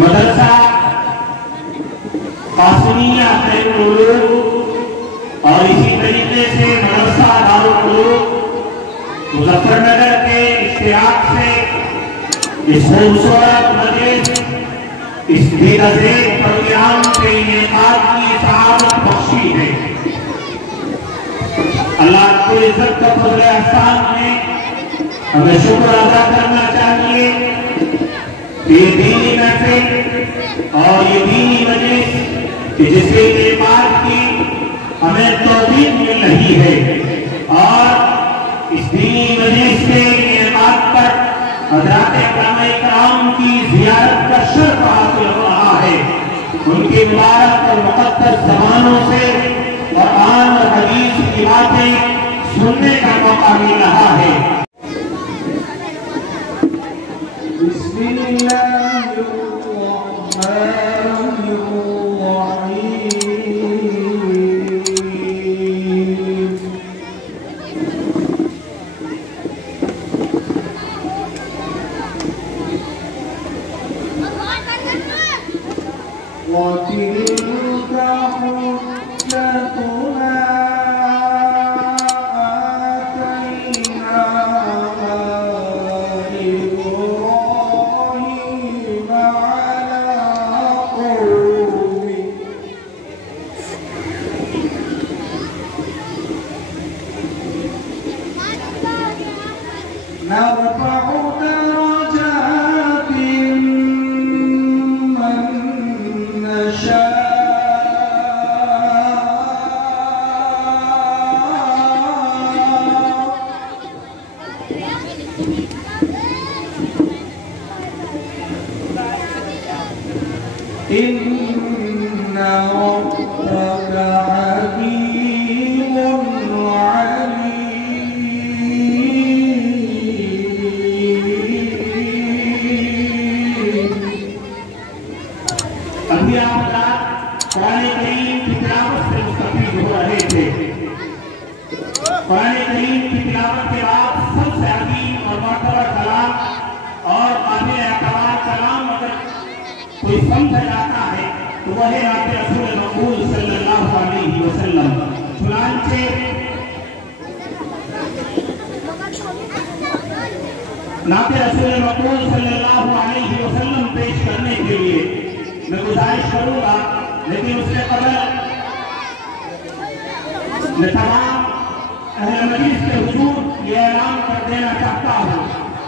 مدرسہ قاسمیہ خیرالعلوم اور اسی طریقے سے مدرسہ دارالعلوم مظفر نگر کے اشتراک سے اس خوبصورت مجلس اس بےنظیر پروگرام کے انعقاد کی سعادت بخشی ہے۔ اللہ کو عزت کا فضل احسان ہے، ہمیں شکر ادا کرنا چاہیے کہ یہ دینی محفل اور یہ دینی مجلس جس کے انعقاد کی ہمیں توفیق مل رہی ہے، اور اس دینی مجلس کے انعقاد پر حضرات علماء کرام کی زیارت کا شرف حاصل ہو رہا ہے۔ ان کی مبارک اور مقدس زبانوں سے قرآن اور حدیث کی باتیں سننے کا موقع مل رہا ہے۔ بسم اللہ الرحمن الرحیم۔ وَتِلْكَ حُجَّتُنَا آتَيْنَاهَا إِبْرَاهِيمَ عَلَى قَوْمِهِ نَرْفَعُ دَرَجَاتٍ مَّن نَّشَاءُ إِنَّ رَبَّكَ حَكِيمٌ عَلِيمٌ۔ ابھی آپ قرآن کریم کی تلاوت سے مستفید ہو رہے تھے۔ قرآن کریم کی تلاوت کے بعد سب سے عظیم اور معتبر کلام اور قابل اعتبار کلام اگر کوئی سمجھا جاتا ہے تو وہ ہے نعت رسول مقبول صلی اللہ علیہ وسلم۔ چنانچہ نعت رسول مقبول صلی اللہ علیہ وسلم پیش کرنے کے لیے میں گزارش کروں گا، لیکن اس سے قبل میں تمام اہل مجلس کے حضور یہ اعلان کر دینا چاہتا ہوں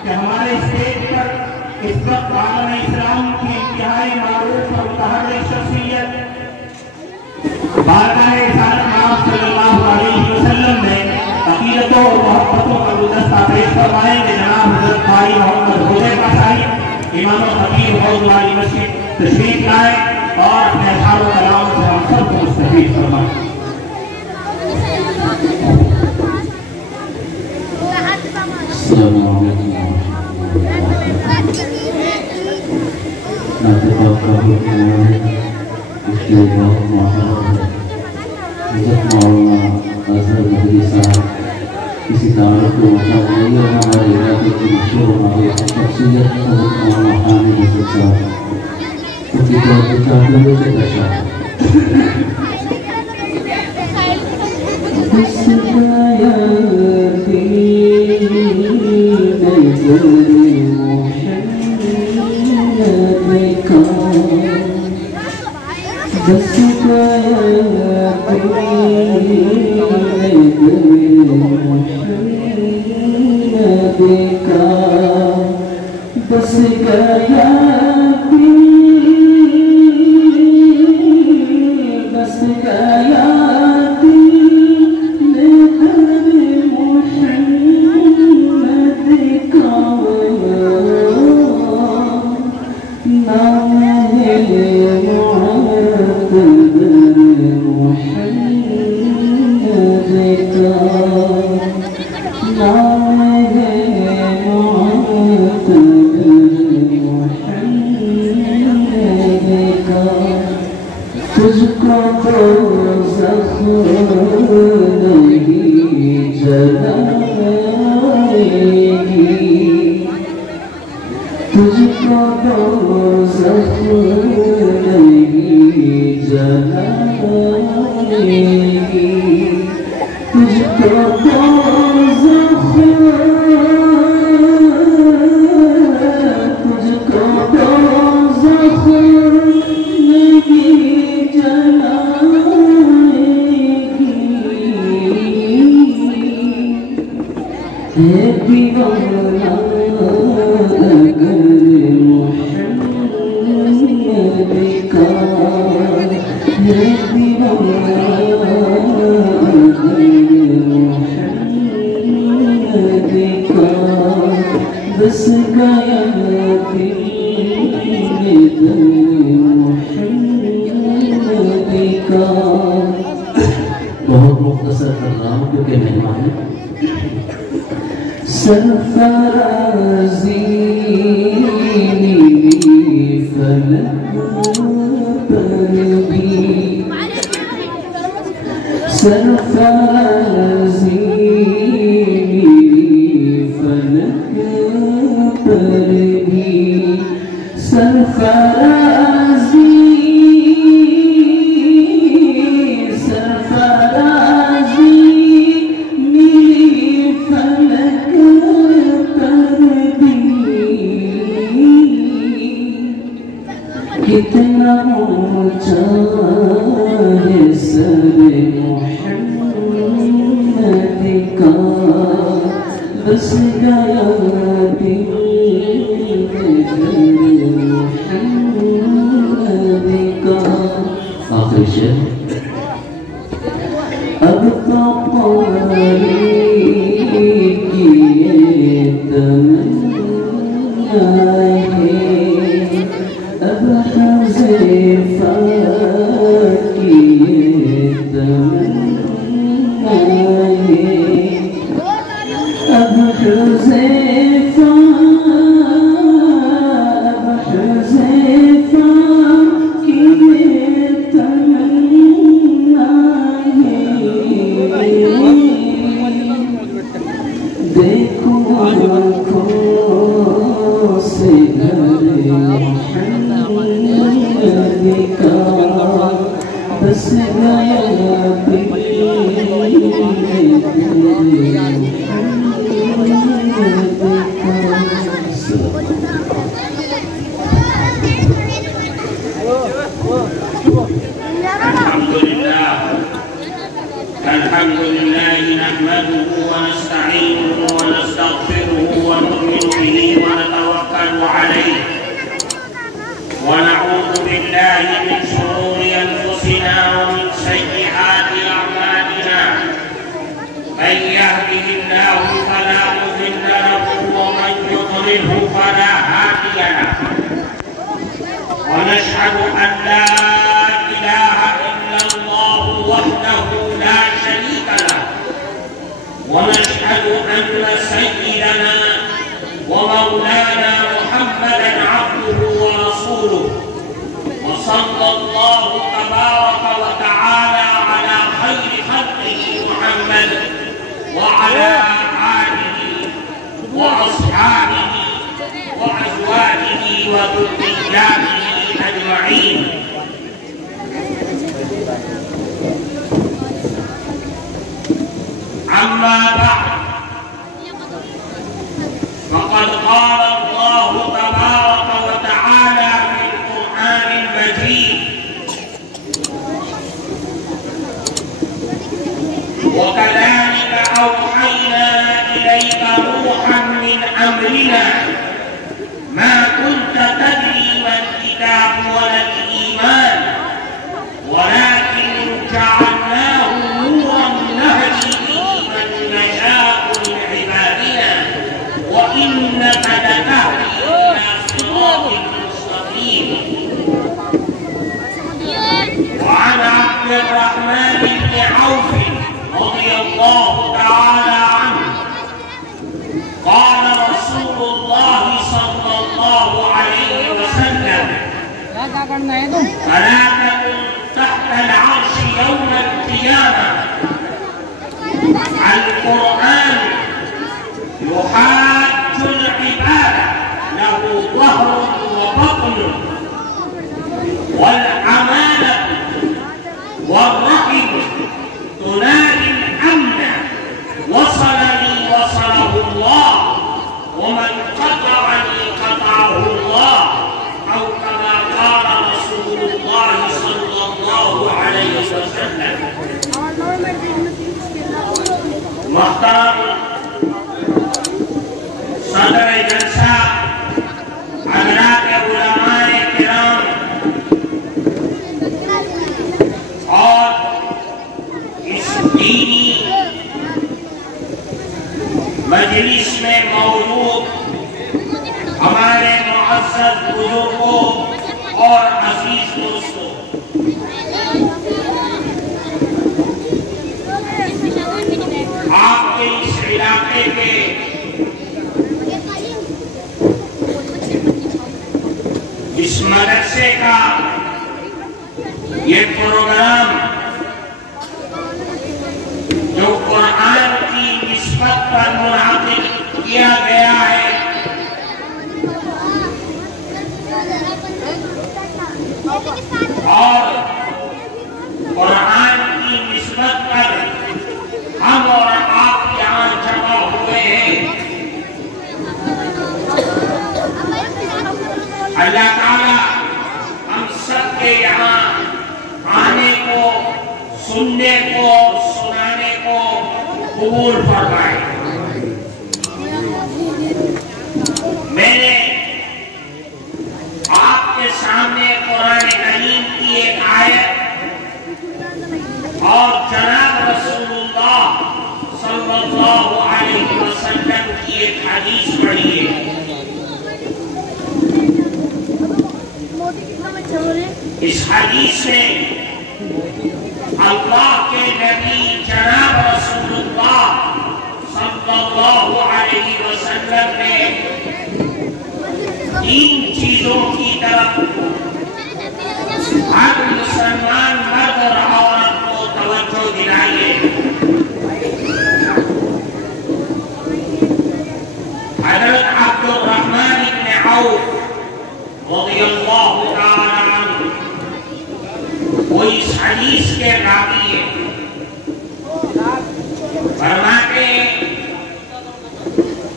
کہ ہمارے اسٹیج پر اس وقت عالم اسلام کی انتہائی معروف اور متحرک شخصیت بارگاہ رسالت مآب صلی اللہ علیہ وسلم میں عقیدتوں اور محبتوں کا گلدستہ پیش فرمائیں گے۔ جناب حضرت بھائی محمد حسین قصائی امام خطیب حوض والی مسجد تشریف لائیں اور اپنے اشعار و کلام سے ہم سب کو مستفید فرمائیں۔ السلام علیکم نعت پاک کا حکم ہے، اس کے بہت معتبر ہے۔ حضرت مولانا اظہر مدری صاحب کسی دعوت کو مطلب نہیں ہے، ہمارے علاقے کی مشہور معروف شخصیت حضرت مولانا حامد حسن صاحب ان کی طرف سے چاہتے ہوئے سے پیشہ بس گیا محمد کو دوزخ نہیں جلائے گی، تجھ کو دوزخ نہیں جلائے گی۔ ہے دیوانہ اگر محمد کا، ہے دیوانہ اگر محمد کا، بس گیا دل میں در محمد کا۔ بہت مختصر کر رہا ہوں کیونکہ مہمان ہے۔ سرفرازی فلک پر بھی، سرفرازی فلک پر بھی، سرفرازی کتنا اونچا ہے سر محمد کا، بس گیا دل میں در محمد کا۔ آخری شعر اب تو قاری کی تمنا ہے، اب حذیفہ کی تمنا ہے، اب حذیفہ کی تمنا ہے۔ دیکھو آنکھوں سے گھر کا، بس گیا دل الحمد لله نحمده ونستعينه ونستغفره ونؤمن به ونتوكل عليه، ونعوذ بالله من شرور أنفسنا ومن سيئات أعمالنا، من يهده الله فلا مضل له ومن يضلله فلا هادي له، ونشهد أن لا إله إلا الله وحده لا شريك له، ونشهد أن سيدنا ومولانا محمدا عبده ورسوله، وصلى الله تبارك وتعالى على خير خلقه محمد وعلى آله وأصحابه وأزواجه وذرياته أجمعين. أما بعد، فقد قال الله تبارك وتعالى في القرآن المجيد: وكذلك أوحينا إليك روحا من أمرنا ما كنت تدري ما الكتاب ولا الإيمان ولكن جعلناه نورا نهدي به من نشاء من عبادنا وإنك لتهدي إلى صراط مستقيم. وعن عبد الرحمن بن عوف رضي الله تعالى عنه قال رسول الله صلى الله عليه وسلم: ثلاثة تحت العرش يوم القيامة: القرآن يحاج العباد له ظهر من قطعني قطعه الله او كما قال رسول الله صلی اللہ علیہ وسلم۔ محترم صدر جلسہ، حضرات علماء کرام اور اس دینی مجلس میں موجود ہمارے معزز بزرگوں اور عزیز دوستوں، آپ کے اس علاقے کے اس مدرسے کا یہ پروگرام جو قرآن کی نسبت پر منعقد کیا گیا ہے، اور قرآن کی نسبت پر ہم اور آپ یہاں جمع ہوئے ہیں، اللہ تعالیٰ ہم سب کے یہاں آنے کو، سننے کو، سنانے کو قبول فرمائے۔ میں نے آپ کے سامنے قرآن کریم کی ایک آیت اور جناب رسول اللہ صلی اللہ علیہ وسلم کی ایک حدیث پڑھی ہے۔ اس حدیث میں اللہ کے نبی جناب رسول اللہ صلی اللہ علیہ وسلم نے تین چیزوں کی طرف ہر مسلمان مرد اور عورت کو توجہ دلائی ہے۔ حضرت عبد الرحمن بن عوف رضی اللہ تعالی عنہ وہ اس حدیث کے راوی ہیں، فرماتے ہیں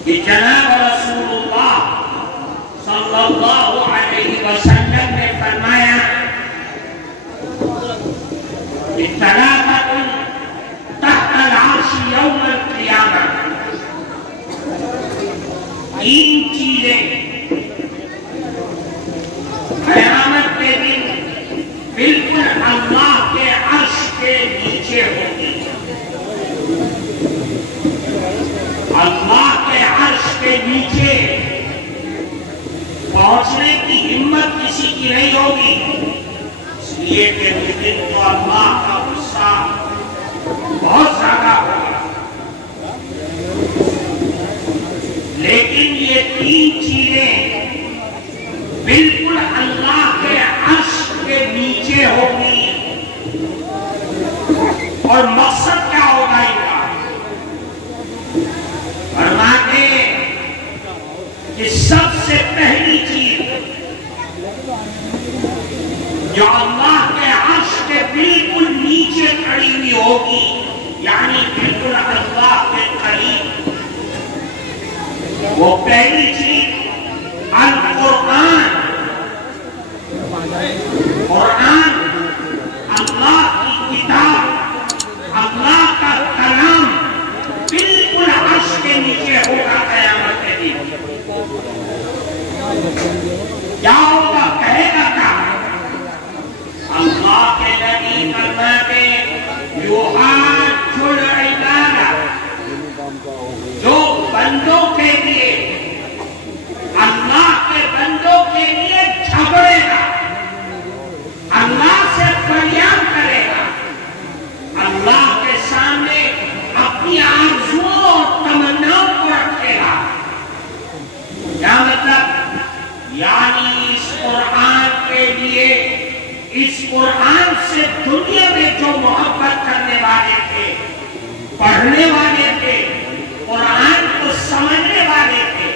کہ جناب رسول اللہ صلی اللہ علیہ وسلم نے فرمایا کہ ثلاثۃ تحت العرش یوم القیامہ، تین چیزیں قیامت کے دن بالکل اللہ کے عرش کے نیچے ہوگی۔ اللہ کے عرش کے نیچے پہنچنے کی ہمت کسی کی نہیں ہوگی، اس لیے کہ اس دن تو اللہ کا غصہ بہت زیادہ ہوگا۔ لیکن یہ تین چیزیں بالکل اللہ کے عرش کے نیچے ہوگی، اور مقصد کیا ہوگا ان کا؟ فرماتے کہ سب سے پہلی چیز جو اللہ کے عرش کے بالکل نیچے کھڑی ہوئی ہوگی، یعنی بالکل اللہ کے قریب، وہ پہلی چیز القرآن۔ قرآن اللہ کی کتاب، اللہ کا کلام بالکل عرش کے نیچے ہوگا قیامت کے دن۔ کیا ہوگا؟ کہے گا کیا؟ اللہ کے نبی فرماتے یحاج العباد، جو بندوں کے لیے، اللہ کے بندوں کے لیے جھگڑے گا، اللہ سے فریاد کرے گا، اللہ کے سامنے اپنی آرزوؤں اور تمناؤں کو رکھے گا۔ کیا مطلب؟ یعنی اس قرآن کے لیے، اس قرآن سے دنیا میں جو محبت کرنے والے تھے، پڑھنے والے تھے، قرآن کو سمجھنے والے تھے،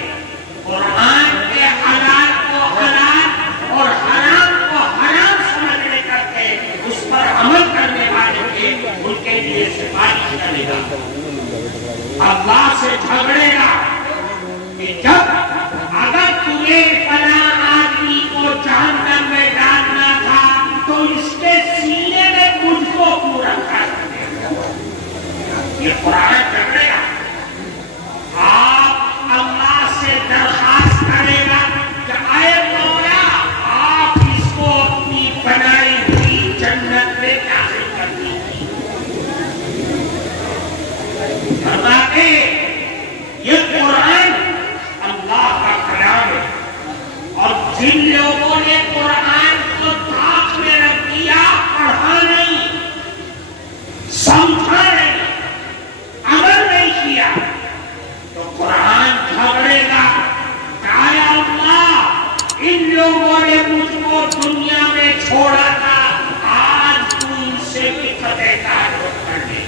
قرآن کے حلال کو حلال اور حرام کو حرام سمجھنے کرتے، اس پر عمل کرنے والے تھے، ان کے لیے سفارش کرے گا، اللہ سے جھگڑے گا کہ جب یہ فلاں آدمی کو جہنم میں ڈالنا تھا تو اس کے سینے میں مجھ کو کیوں رکھا کرتے ہو؟ یہ قرآن جھگڑے گا. آپ اللہ سے درخواست کرے گا کہ اے مولا آپ اس کو اپنی بنائی ہوئی جنت میں داخل کر دیجیے. فرماتے یہ قرآن اللہ کا کلام ہے اور جن لوگوں نے قرآن کو طاق میں رکھ دیا، پڑھا نہیں، سمجھا نہیں، عمل نہیں کیا، تو قرآن جھگڑے گا کہ اے اللہ ان لوگوں نے مجھ کو دنیا میں چھوڑا تھا، آج تو ان سے بھی قطع تعلق کر دے.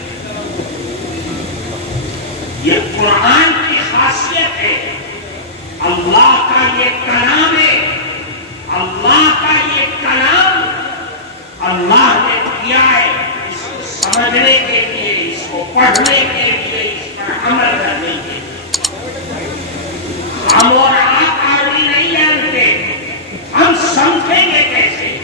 یہ قرآن کی خاصیت ہے. اللہ کا یہ کلام ہے. اللہ کا یہ کلام اللہ نے دیا ہے اس کو سمجھنے کے لیے، اس کو پڑھنے کے لیے، اس پر عمل کرنے کے لیے. ہم اور آپ عربی نہیں جانتے، ہم سمجھیں گے کیسے؟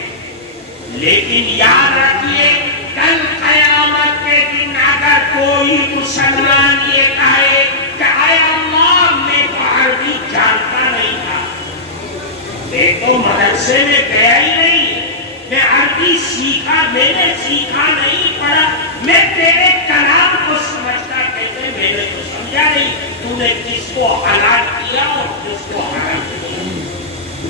لیکن یاد رکھیے کل قیامت کے دن اگر کوئی مسلمان یہ کہے کہ اے اللہ میں تو عربی جانتا نہیں تھا، میں تو مدرسے میں گیا ہی نہیں، میں عربی سیکھا، میں نے سیکھا نہیں، پڑھا، میں تیرے کلام کو سمجھتا کیسے؟ میں نے تو سمجھا نہیں تو نے کس کو حلال کیا اور کس کو حرام کیا.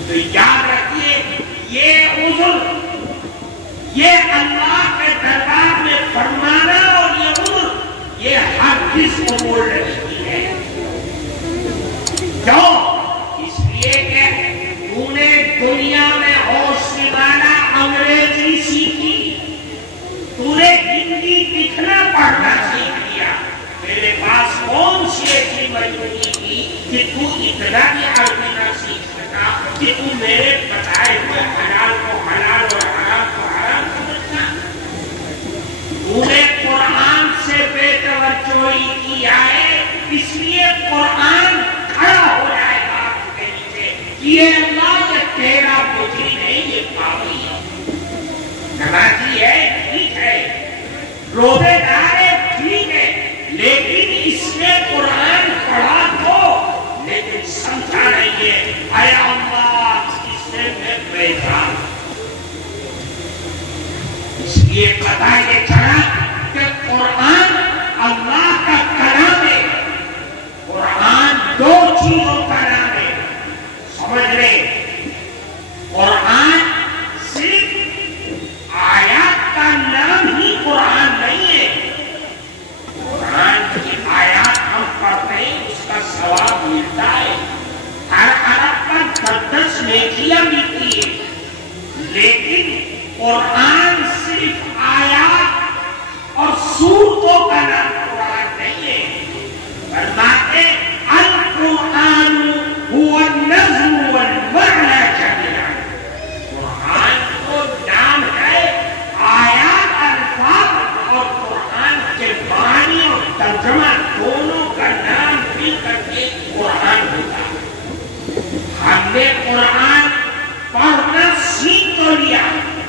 تو یاد رکھیے یہ عذر، یہ اللہ کے دربار میں فرمانا اور یہ عذر، یہ ہر کس کو بول رہی ہے. کیوں؟ اس لیے کہ تو نے دنیا میں ہوش سے والا انگریزی سیکھی، تو نے ہندی لکھنا پڑھنا سیکھ لیا. میرے پاس کون سی ایسی مجبوری تھی کہ تو اتنا بھی عربی نہ سیکھ سکا کہ تو میرے بتائے ہوئے حلال کو حلال اور حرام کو حرام سمجھنا؟ تو نے قرآن سے بے توجہی کیا ہے، اس لیے قرآن کھڑا ہو جائے گا آپ کے نیچے. یہ اللہ یہ تیرا بجلی نہیں، یہ پاوی ہے. نمازی ہے ٹھیک ہے، روزے دار ہے ٹھیک ہے، لیکن اس نے قرآن پڑھا تو لیکن سمجھا نہیں ہے. اے اللہ اس سے میں بیزار. اس لیے پتہ یہ چلا کہ قرآن اللہ کا کلام ہے. قرآن دو چیزوں کا نام ہے، سمجھ لیں. قرآن صرف آیات کا نام ہی قرآن نہیں ہے. قرآن کی آیات ہم پڑھتے ہیں، اس کا ثواب ملتا ہے، ہر حرف پر 10 نیکیاں ملتی ہے. لیکن قرآن صرف آیات اور سورتوں کا نام قرآن نہیں ہے. فرماتے القرآن هو النظم والمعنى جميعا. قرآن کو نام ہے آیات، الفاظ اور قرآن کے معنی اور ترجمہ دونوں کا نام مل کر کے قرآن ہوتا ہے. ہم نے قرآن پڑھنا سیکھ تو لیا،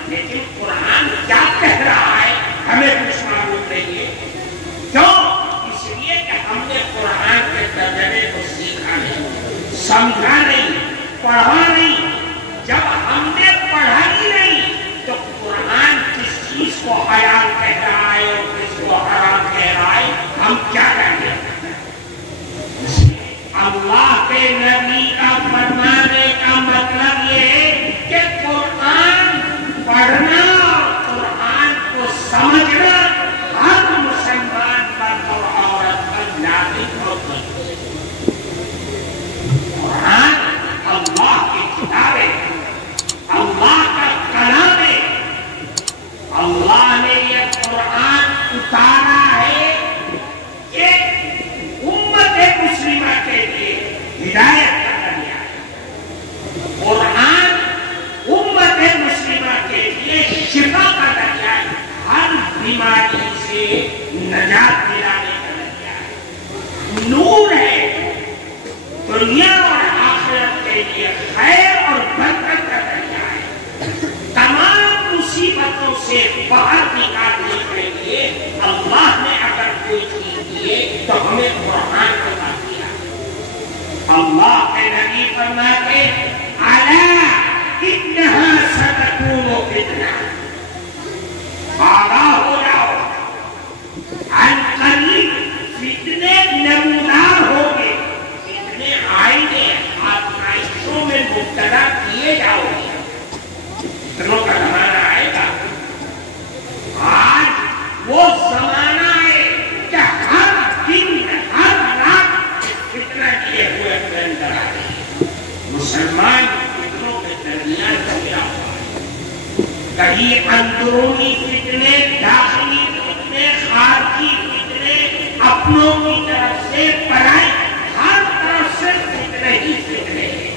لیکن قرآن کیا کہہ رہا ہے ہمیں کچھ معلوم نہیں ہے. کیوں؟ اس لیے کہ ہم نے قرآن کے ترجمے کو سیکھا نہیں، سمجھا نہیں، پڑھا نہیں. جب ہم نے پڑھا ہی نہیں تو قرآن کس چیز کو حلال کہہ رہا ہے اور کس کو حرام کہہ رہا ہے ہم کیا کہیں گے؟ اللہ کے نبی کا فرمانے کا مطلب یہ ہے کہ قرآن پڑھنا، قرآن کو سمجھنا ہر مسلمان مرد اور عورت پر لازم ہوتا ہے. قرآن اللہ کی کتاب ہے، اللہ کا کلام ہے. اللہ نے یہ قرآن اتارا ہے کہ امت مسلمہ کے لیے ہدایت کا ذریعہ ہے. قرآن امت مسلمہ کے لیے شفا کا ذریعہ ہے، ہر بیماری سے نجات دلانے کا ذریعہ ہے، نور ہے، دنیا اور آخرت کے لیے تو ہمیں قرآن بتا دیا. اللہ کے نبی فرماتے الا انها ستكون فتنہ، آگاہ ہو جاؤ، عن قریب فتنے نمودار ہوں گے، فتنے آئیں گے، آزمائشوں میں مبتلا کیے جاؤ گے. فتنوں کا زمانہ آئے گا. آج وہ زمانہ ہے کہ ہر دن ہر رات فتنہ کیے ہوئے اپنے اندر آئے. مسلمان فتنوں کے درمیان گھرا ہوا ہے. کہیں اندرونی فتنے، داخلی فتنے، خارجی فتنے، اپنوں کی طرف سے پڑھائی، ہر طرف سے فتنے ہی فتنے ہیں.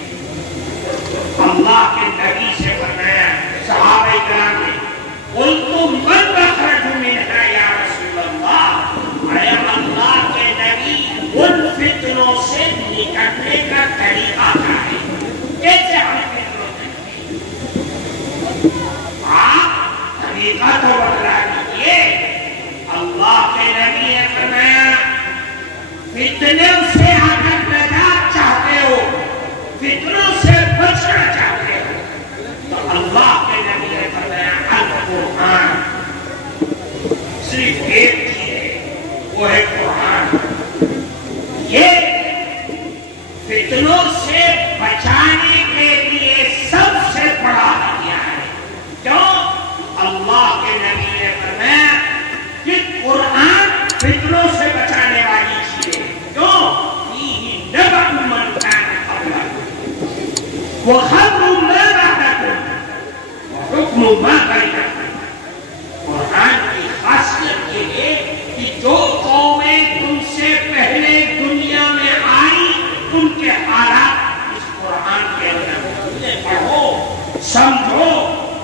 اللہ کے نبی سے فرمایا صحابہ کرام نے قلتم من اخرج منها یا رسول اللہ، اے اللہ کے نبی ان فتنوں سے نکلنے کا طریقہ کیا ہے؟ کیسے ہم فتنوں سے نکلیں؟ آپ طریقہ تو بتلا دیجیے. اللہ کے نبی نے فرمایا فتنوں سے اگر نجات چاہتے ہو، فتنوں سے بچنا چاہتے ہو، تو اللہ کے نبی نے فرمایا القرآن. صرف ایک چیز ہے، وہ ہے قرآن. یہ فتنوں سے بچانے کے لیے سب سے بڑا ہتھیار ہے. کیوں؟ اللہ کے نبی نے فرمایا کہ قرآن فتنوں سے بچانے والی چیز ہے. کیوں؟ فیہ نبأ من کان قبلکم وخبر ما بعدکم وحکم ما بینکم. قرآن کی خاصیت یہ ہے کہ جو قومیں تم سے پہلے دنیا میں آئی ان کے حالات اس قرآن کے اندر پڑھو، سمجھو،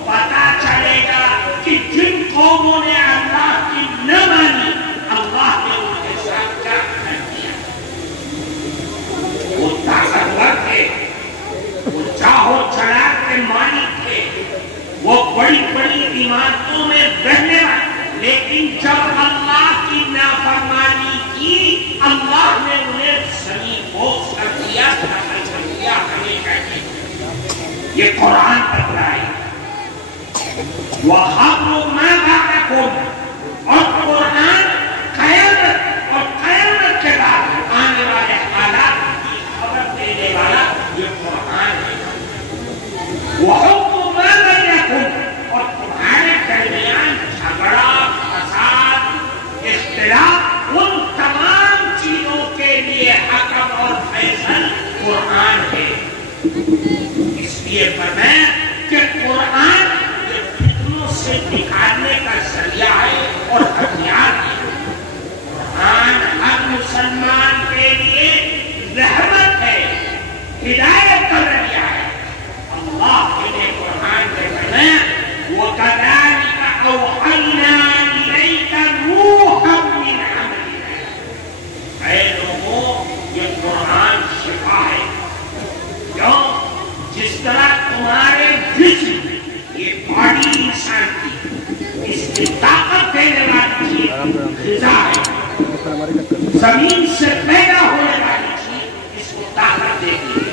پتا چلے گا کہ جن قوموں نے اللہ کی نہ مانی اللہ نے ان کے ساتھ کیا کر دیا. وہ طاقتور تھے، وہ چاہو چلا کے مالک تھے، وہ بڑی بڑی عمارتوں میں رہنے والے، لیکن جب اللہ کی نافرمانی کی اللہ نے انہیں زمین بوس کر دیا، دخل کر دیا. ہمیں کہتے یہ قرآن بتلائے وَخَبْرُ مَا بَعْدَكُمْ، اور قرآن قیامت اور قیامت کے بعد آنے والے حالات کی خبر دینے والا یہ قرآن ہے. وَحُكْمُ مَا بَيْنَكُمْ، اور تمہارے درمیان جھگڑا، فساد، اختلاف، ان تمام چیزوں کے لیے حکم اور فیصل قرآن ہے. اس لیے فرمایا کہ قرآن یہ فتنوں سے نکالنے کا ذریعہ ہے اور ہتھیار ہے. قرآن ہر مسلمان کے لیے رحمت ہے، ہدایت کا ذریعہ ہے. اللہ کے لیے قرآن نے فرمایا وَكَذَلِكَ أَوْحَيْنَا إِلَيْكَ رُوحًا مِّنْ أَمْرِنَا. اے لوگوں، یہ قرآن شفا ہے. کیوں؟ جس طرح تمہارے جسم، یہ باڈی انسان کی، اس کی طاقت دینے والی چیز غذا ہے. زمین سے پیدا ہونے والی چیز اس کو طاقت دیتی ہے.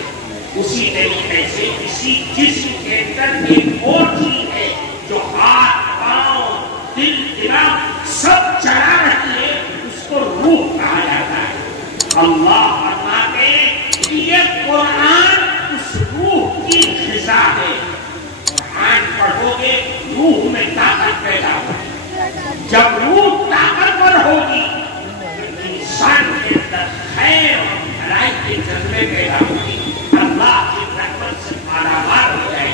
اسی طریقے سے اسی جسم کے اندر ایک اور چیز ہے جو ہاتھ، پاؤں، دل، دماغ سب چلا رہی ہے، اس کو روح کہا جاتا ہے. اللہ فرماتے ہیں کہ یہ قرآن اس روح کی غذا ہے. قرآن پڑھو گے روح میں طاقت پیدا ہوگی. جب روح طاقتور ہوگی تو انسان کے اندر خیر اور بھلائی کے جذبے پیدا ہوگی. اللہ کی رحمت سے مالا مال ہو جائے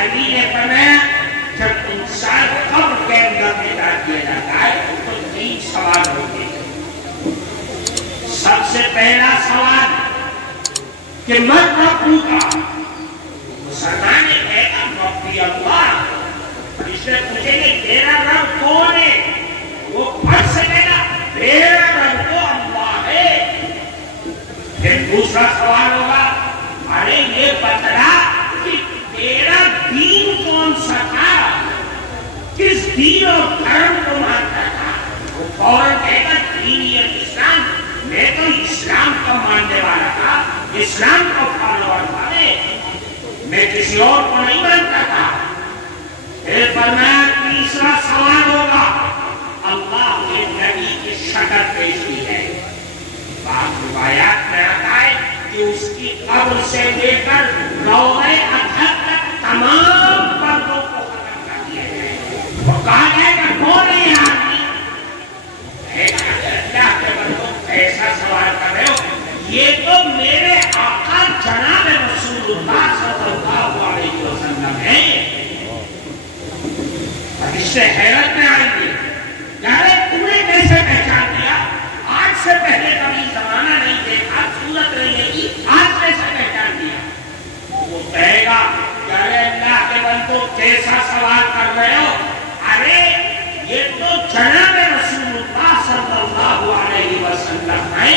نبی نے فرمایا جب انسان قبر کے اندر بٹھا دیا جاتا ہے تو 3 سوال ہوتے ہیں. سب سے پہلا سوال کہ من ربک. مسلمان نے کہا ربی اللہ. اس نے پوچھے کہ تیرا رب کون ہے؟ وہ پڑھ سکے گا میرا رب تو اللہ ہے. پھر دوسرا سوال ہوگا ارے یہ بتلا کہ تیرا دین کون سا تھا؟ کس دین اور دھرم کو مانتا تھا؟ وہ فوراً کہے گا دین اسلام. میں تو اسلام کا ماننے والا تھا, اسلام کا فالوور تھا, میں کسی اور کو نہیں مانتا تھا. پھر فرمایا تیسرا سوال ہوگا اللہ کے نبی کی شکل پیش کی ہے. بعض روایات میں آتا ہے کہ اس کی قبر سے لے کر روضہ اطہر تک تمام پردوں کو ختم کر دیا جائے. وہ کہا جائے گا کون ہے یہ آدمی؟ اللہ کے بندوں ایسا سوال کر رہے ہو, یہ تو میرے آقا جناب رسول اللہ صلی اللہ علیہ وسلم ہے. اس سے حیرت میں آئیں گے یار تم نے کیسے پہچان دیا؟ آج سے پہلے کبھی زمانہ نہیں دیکھا, صورت نہیں دیکھی, آج کیسے پہچان دیا؟ وہ کہے گا یار اللہ کے بندوں کیسا سوال کر رہے ہو؟ ارے یہ تو جناب رسول اللہ صلی اللہ علیہ وسلم ہے.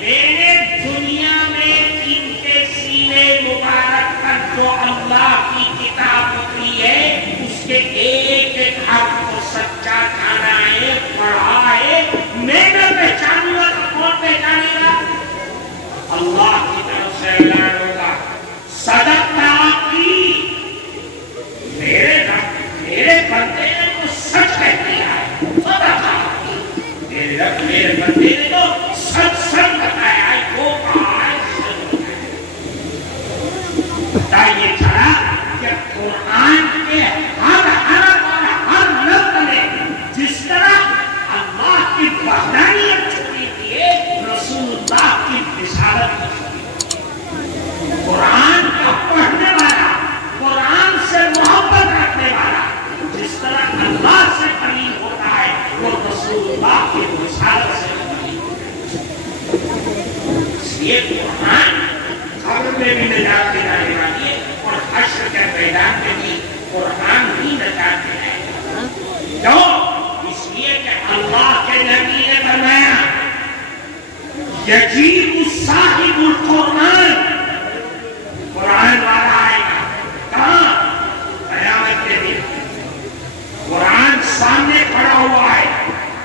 میں نے دنیا میں ان کے سینے مبارک پر جو اللہ کی کتاب اتری ہے اس کے ایک ایک حرف کو سچا جانا ہے, پڑھا ہے. میں نہ پہچانوں گا تو کون پہچانے گا؟ اللہ کی طرف سے اعلان ہوگا صدقہ کی. میرے بندے نے تو سچ کہہ دیا ہے. صدقہ میرے بندے نے تو سچ بتایا ہے. وہ کہا ہے پتا یہ چلا کہ قرآن کے ہر حرف اور ہر لفظ میں جس طرح اللہ کی وحدانیت چھپی ہوئی ہے رسول اللہ کی رسالت چھپی ہوئی ہے. قرآن کا پڑھنے والا, قرآن سے محبت رکھنے والا جس طرح اللہ سے قریب ہوتا ہے وہ رسول اللہ کی رسالت سے قریب ہوتا ہے. اس لیے قرآن قبر میں بھی نجات دلانے والی ہے اور حشر کے میدان میں بھی قرآن ہی نجات دلائے گا. کیوں؟ اس لیے کہ اللہ کے نبی نے فرمایا یجیء صاحب القرآن. قرآن والا آئے گا کہاں؟ قیامت کے دن. قرآن سامنے کھڑا ہوا ہے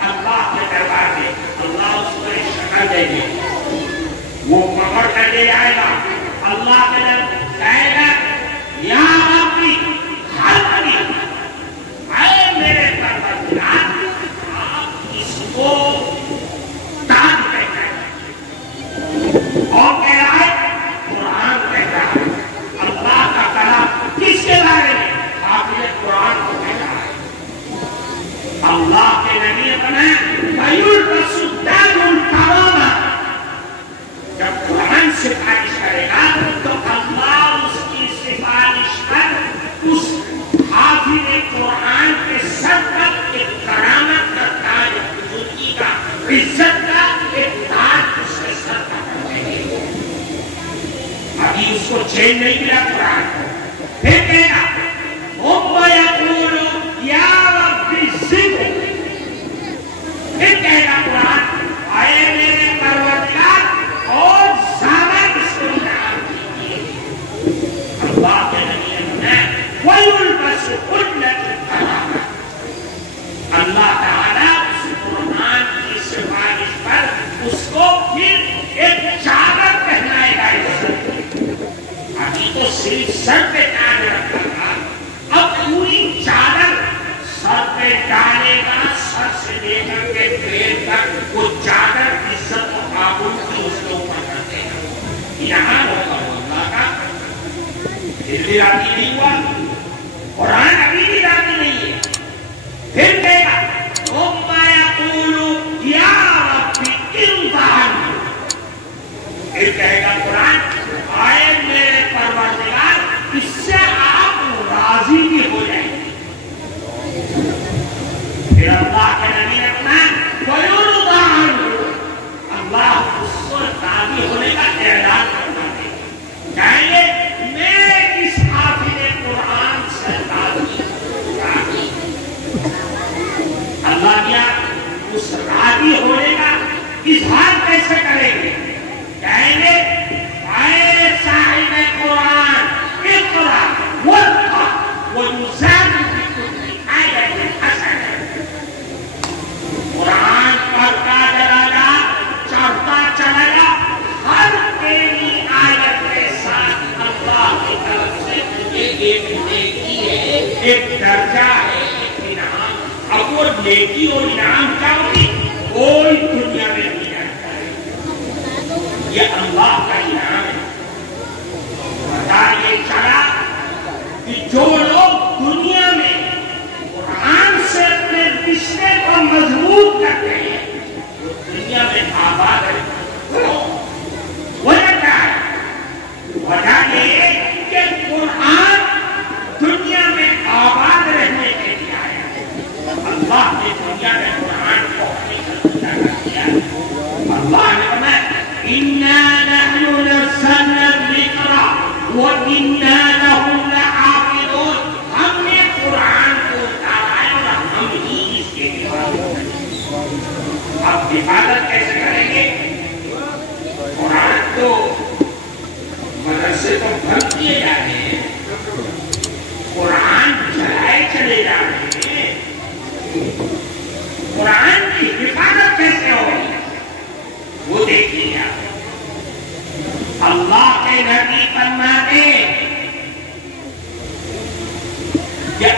اللہ کے دربار میں. اللہ اس کو ایک شکل دے گے, وہ پکڑ کر لے جائے گا. اللہ کے دربار کہے گا یا ربی ہر کبھی اے میرے پروردگار آپ اس کو تاج کہتا ہے. اور کہہ رہا ہے قرآن کہہ رہا ہے. اللہ کا کلام کس کے بارے میں؟ حافظ قرآن کو کہہ رہا ہے. اللہ کے نبی نے بنایا وَيُلْبَسُ تَاجُ الْكَرَامَةِ. جب قرآن سفارش کرے گا تو اللہ اس کی سفارش پر اس حافظ قرآن کے سر پر ایک کرامت کا تاج, بزرگی کا, عزت کا ایک تاج اس کے سر پر رکھیں گے. ابھی اس کو چین نہیں ملا قرآن کو. پھر کہے گا وَيَقُولُ يَا رَبِّ زِدْنِی. پھر کہے گا قرآن اے میرے پروردگار اور زیادہ اس کو انعام کیجیے. اللہ کے نبی نے وَيُلْبَسُ حُلَّةَ الْكَرَامَةِ. اللہ تعالیٰ اس قرآن کی سفارش پر اس کو پھر ایک چادر پہنائے گا عزت کی. ابھی تو صرف سر پہ تاج رکھا تھا, اب پوری چادر سر پہ ڈالے گا. سر سے لے کر کے پیر تک وہ چادر عزت و قابل کی اس کے اوپر کر دے گا. یہاں ہوگا اللہ کا. پھر بھی راضی نہیں ہوا, قرآن ابھی بھی راضی نہیں ہے. پھر کہے گا ثُمَّ يَقُولُ يَا رَبِّ اِنْظَرْنِی. پھر کہے گا قرآن آئے میرے پروردگار اس سے آپ اس راضی ہونے کا اظہار کیسے کریں گے؟ کہیں گے اے صاحب قرآن اقرا وارقا ونزاد بكل آیۃ حسنہ، قرآن پڑھتا چلا جا، چڑھتا چلا جا، ہر تیری آیت کے ساتھ اللہ کی طرف سے تجھے ایک نیکی ہے، ایک درجہ ہے، ایک انعام۔ اب وہ نیکی اور انعام کیا ہوگی؟ کوئی دنیا میں نہیں جانتا ہے، یہ اللہ کا انعام ہے۔ پتا یہ چلا کہ جو لوگ دنیا میں قرآن سے اپنے رشتے کو مضبوط کرتے ہیں وہ دنیا میں آباد ہے۔ وجہ کیا ہے؟ وجہ یہ کہ قرآن دنیا میں آباد رہنے کے لیے آیا ہے۔ اللہ نے دنیا میں قرآن کو اپنی خدمت کر دیا۔ اللہ نے فرمایا اِنَّا نَحْنُ نَزَّلْنَا الذِّكْرَ وَإِنَّا لَهُ لَحَافِظُونَ۔ ہم نے قرآن کو اتارا ہے اور ہم ہی اس کی حفاظت کریں گے۔ اب حفاظت کیسے کریں گے؟ قرآن تو مدرسے تو بند کیے جا رہے ہیں، قرآن چلائے چلے جا رہے ہیں، قرآن کی حفاظت کیسے ہوگی وہ دیکھیے آپ۔ اللہ کے نبی فرماتے کہ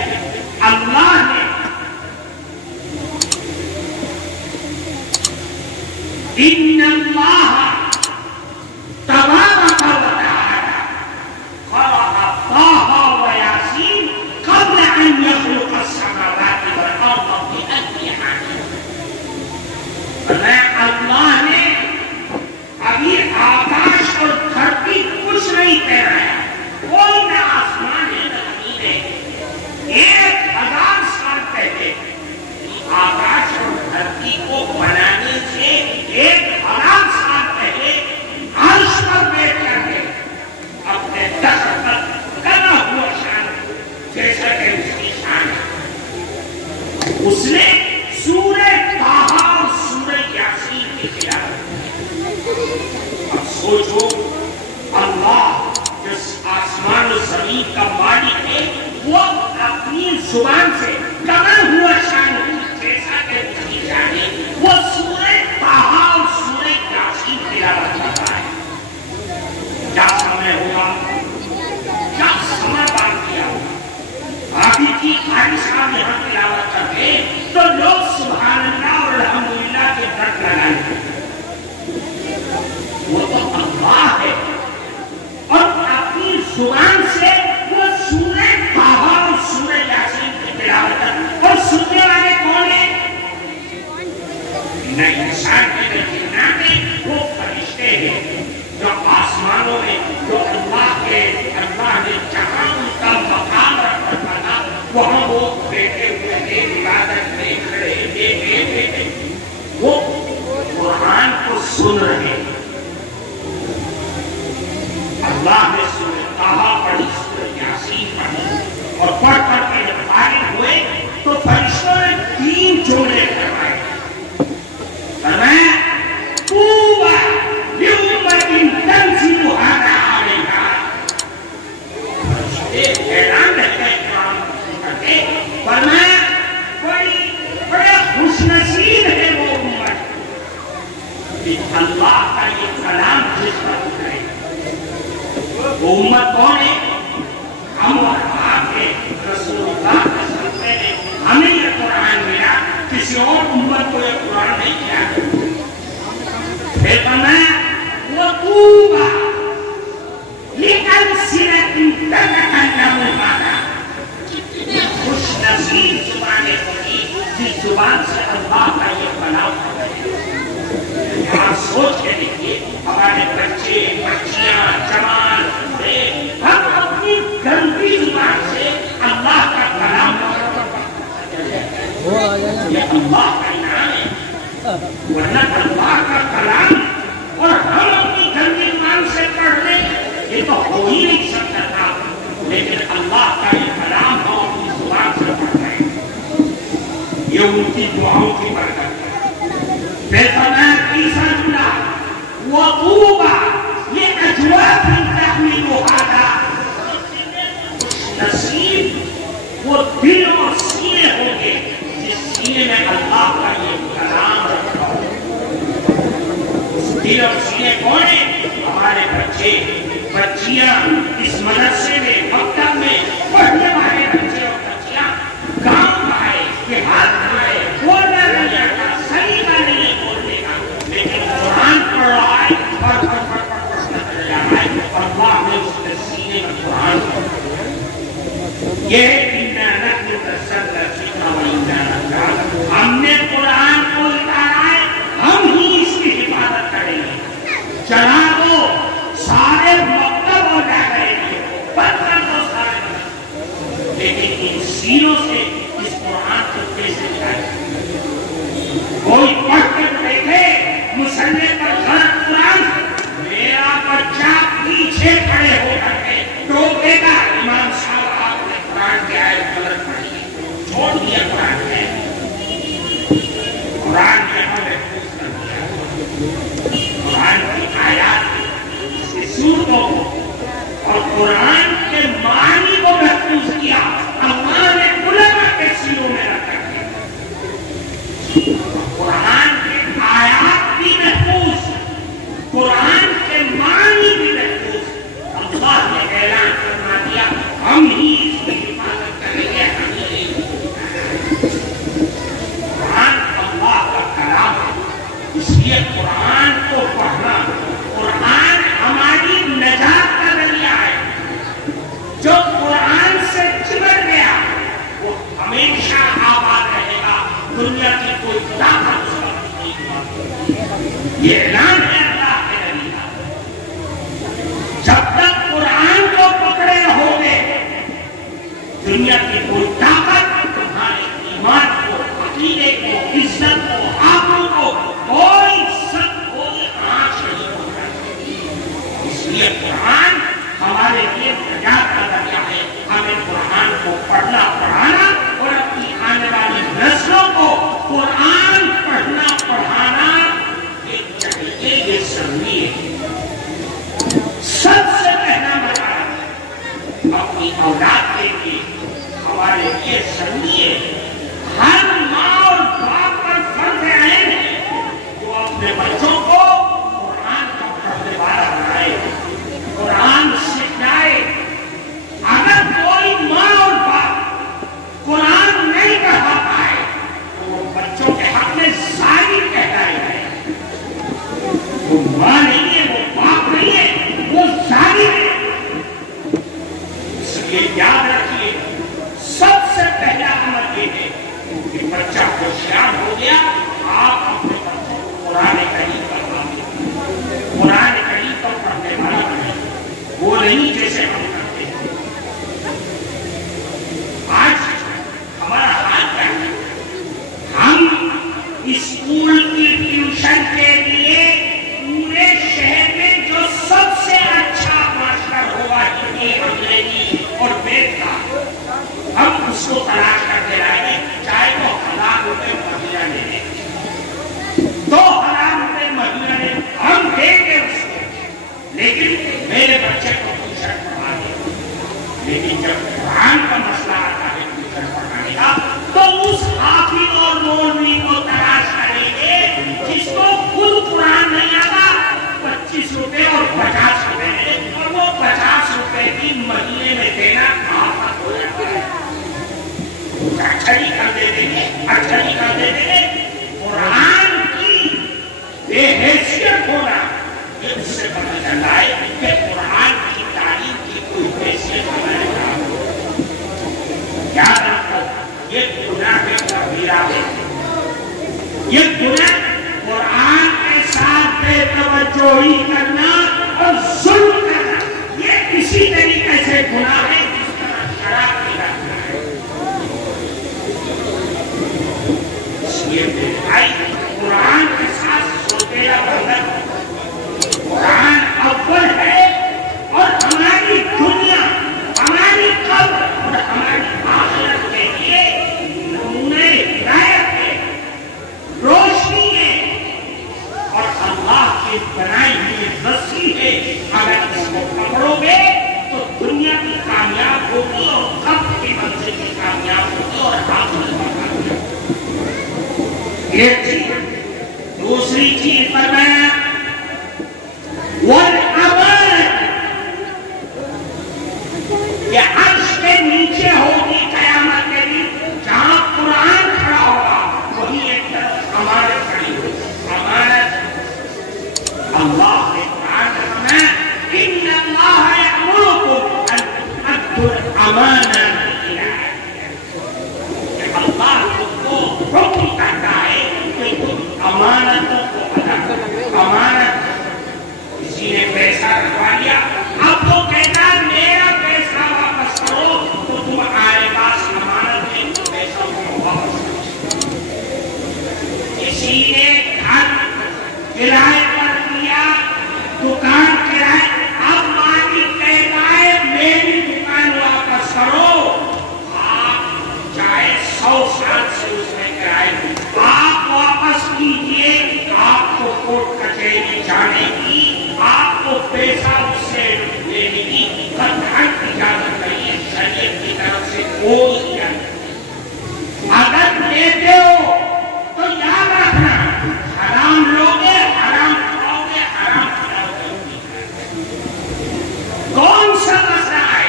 اللہ نے ان اللہ تبارک و تعالی خلق طه و یاسین قبل ان یخلق السماوات والارض بأجنحة۔ اللہ نے ابھی آکاش اور دھرتی کچھ نہیں پہنایا، کوئی نہ آسمان ہے نہ زمین ہے۔ 1000 سال پہلے آکاش اور دھرتی کو بنانے سے 1000 سال پہلے عرش پر بیٹھ کر کے اپنے دست پر کنا ہوا شان جیسا کہ اس کی شان ہے، اس نے سورہ طٰہٰ اور سورہ یاسین کی تلاوت کی۔ اب سوچو اللہ جس آسمان و زمین کا مالک ہے وہ اپنی زبان سے کنا ہوا شان جیسا کہ اس کی شان ہے وہ سورہ طٰہٰ اور سورہ یاسین تلاوت کرتا ہے۔ کیا سمے ہوگا، کیا سمے بات کیا ہوگا؟ ابھی کی قاری صاحب یہاں تلاوت کرتے تو لوگ سبحان اللہ اور الحمدللہ کے ڈٹ لگائیں۔ وہ تو اللہ ہے اور اپنی زبان سے وہ سورہ طٰہٰ اور سورہ یاسین کی تلاوت کرتے اور سننے والے کون ہیں؟ نہ انسان کے نہ جنات کے، وہ فرشتے ہیں جو آسمانوں میں، جو اللہ نے جہاں ان کا مقام رکھا تھا وہاں وہ بیٹھے ہوئے ہیں، عبادت میں کھڑے بیٹھے وہ قرآن کو سن رہے ہیں۔ اللہ نے سورہ طٰہٰ پڑھی، سورہ یاسین پڑھی اور پڑھ کر کے جب فارغ ہوئے تو فرشتوں نے 3 جملے فرمائے۔ فرمایا طوبیٰ لأمة تنزل هذا عليها۔ فرشتے حیران رہ گئے قرآن کرتے، فرمایا بڑے خوش نصیب ہے وہ امت کہ اللہ کا یہ کلام جس پر اترے۔ وہ امت کون ہے؟ ہم اور آپ کے رسول اللہ کے سلسلے میں ہمیں یہ قرآن ملا، کسی اور امت کو یہ قرآن نہیں کیا۔ پھر فرمایا وَطُوبَى لِأَلْسِنَةٍ تَتَكَلَّمُ بِهَا۔ کتنے خوش نصیب زبانیں ہوگی جس زبان سے اللہ کا یہ کلام ہوگا۔ آپ سوچ کے دیکھیے ہمارے بچے بچیاں جوان ہم اپنی گندی زبان سے اللہ کا کلام یہ اللہ کا انعام ہے، ورنہ اللہ کا کلام اور ہم اپنی گندی زبان سے پڑھ لیں یہ تو ہو ہی نہیں سکتا تھا، لیکن اللہ کا یہ کلام ہم اپنی زبان سے پڑھ رہے ہیں، یہ ان کی دعاؤں کی برکت ہے۔ وطوبى لأجواف تحمل هذا نصیب وہ دل اور سینے ہوں گے جس سینے میں اللہ کا یہ کلام رکھا ہو. دل اور سینے کون ہیں؟ ہمارے بچے بچیاں اس مدرسے میں مکتب میں پڑھنے والے بچے اور بچیاں گاؤں کا ہے دیہات کا ہے بولنا نہیں آتا سلیقہ نہیں ہے بولنے کا لیکن قرآن پڑھ رہا ہے پڑھ جا رہا ہے اللہ نے اس کے سینے میں قرآن پڑھ یہ ہم نے قرآن کو اتارا ہے ہم ہی اس کی حفاظت کریں گے. چلا دو سارے مکتب ہو جا رہے ہیں بند کر دو سارے لیکن ان سینوں سے اس قرآن کو کیسے جائے؟ کوئی پڑھ کر دیکھے مصنف پر غلط قرآن میرا بچہ پیچھے کھڑے ہو کر کے ٹوکے گا امام صاحب آپ نے قرآن کی آیت غلط پڑھی چھوڑ دیا قرآن میں قرآن میں محفوظ کر دیا قرآن کی آیات کی صورتوں کو اور قرآن کے معنی کو محفوظ کیا اللہ نے علماء کے سینوں میں رکھا ہے. قرآن کے آیات بھی محفوظ قرآن کے معنی بھی محفوظ اللہ نے اعلان فرما دیا ہم ہی اس کی حفاظت کریں گے. قرآن اللہ کا کلام ہے اس لیے قرآن کو پڑھنا قرآن ہماری نجات کا ذریعہ ہے. جو قرآن سے چمٹ گیا وہ ہمیشہ آباد رہے گا دنیا کی کوئی طاقت اس پر نہیں ہوگی. یہ اعلان ہے اللہ کے نبی کا جب تک قرآن کو پکڑے رہو گے دنیا کی کوئی طاقت تمہارے ایمان کو عقیدے کو عزت کو آبرو کو کوئی سب کوئی آنچ نہیں ہوگا. اس لیے قرآن ہمارے لیے نجات کا ذریعہ ہے. ہمیں قرآن کو پڑھنا پڑھانا اور اپنی آنے والی نسلوں کو قرآن پڑھنا پڑھانا یہ چاہیے یہ ضروری ہے. سب سے پہلا مرحلہ اپنی اولاد کے لیے ہمارے لیے ضروری ہے. ہر ماں اور باپ پر فرض عین ہے وہ اپنے بچوں کو قرآن کا پڑھنے والا بنائے قرآن سکھائے. اگر کوئی ماں اور باپ قرآن نہیں پڑھا پائے تو وہ بچوں کے حق میں ظالم کہلائے گئے. وہ ماں نہیں ہے وہ باپ نہیں ہے وہ ظالم ہے. اس لیے یاد رکھیے سب سے پہلا عمل یہ ہے کہ بچہ ہوشیار ہو گیا آپ اپنے بچوں کو قرآن کریم پر قرآن کریم پر پڑھنے والا بنے. وہ نہیں جیسے ہم کرتے ہیں. آج ہمارا حال کیا ہے؟ ہم اسکول کی ٹیوشن کے لیے پورے شہر میں جو سب سے اچھا ماسٹر ہوا ہندی انگریزی اور وید کا ہم اس کو تلاش کر کے لائیں گے چاہے وہ 1000 روپے مہینہ لے لیں 2000 روپے مہینہ لے ہم دیں گے اس کو لیکن میرے بچے کو ٹیوشن پڑھا دیں. لیکن جب قرآن کا مسئلہ آتا ہے ٹیوشن پڑھانے کا تو اس حافظ اور مولوی کو تلاش کریں گے جس کو خود قرآن نہیں آتا 25 روپے اور 50 روپے اور وہ 50 روپے بھی مہینے میں دینا آفت ہو جاتا ہے. اچھری کر دے دیں گے قرآن کی بے حیثیت ہونا یہ اس سے پتہ چلتا ہے کہ قرآن کی تعلیم کی کوئی حیثیت ہمارے یہاں یاد رکھو یہ گناہ کبیرہ ہے. یہ گناہ قرآن کے ساتھ بے توجہی کرنا اور ظلم کرنا یہ اسی طریقے سے گناہ ہے جس طرح شراب پینا ہے. یہ بھائی قرآن کے ساتھ سوتیلا بندر قرآن اول ہے اور ہماری دنیا ہماری قبر اور ہماری آخرت کے لیے نمونے ہدایت ہے روشنی ہے اور اللہ کی بنائی ایک چیز. دوسری چیز فرمایا والامانت، یہ عرش کے نیچے ہوگی قیامت کے دن جہاں قرآن کھڑا ہوگا وہی ایک طرف امانت کھڑی ہوگی. امانت اللہ نے قرآن میں فرمایا ان اللہ یأمرکم ان تؤدوا الامانات الی اہلہا، کہ اللہ کو حکم کرتا ہے کہ تم امانتوں کو ادا کرو. امانت کسی نے پیسہ رکھوا لیا، اب وہ کہتا ہے میرا پیسہ واپس کرو، تو تم آئے پاس امانت میں پیسہ کو واپس کرو. کسی نے گھر کرائے پر دیا، دکان کرائے، اب مالک کہتا ہے میری دکان واپس کرو. آپ چاہے 100 سال سے اس میں کرائے آپ واپس کیجئے، آپ کو کورٹ کچہری جانے کی، آپ کو پیسہ اس سے لینے کی قطعاً اجازت نہیں ہے شریعت کی طرف سے کوئی اجازت نہیں. اگر لیتے ہو تو یاد رکھنا حرام لوگے، حرام کھاؤ گے، حرام کھلاؤ گے. کون سا مسئلہ ہے،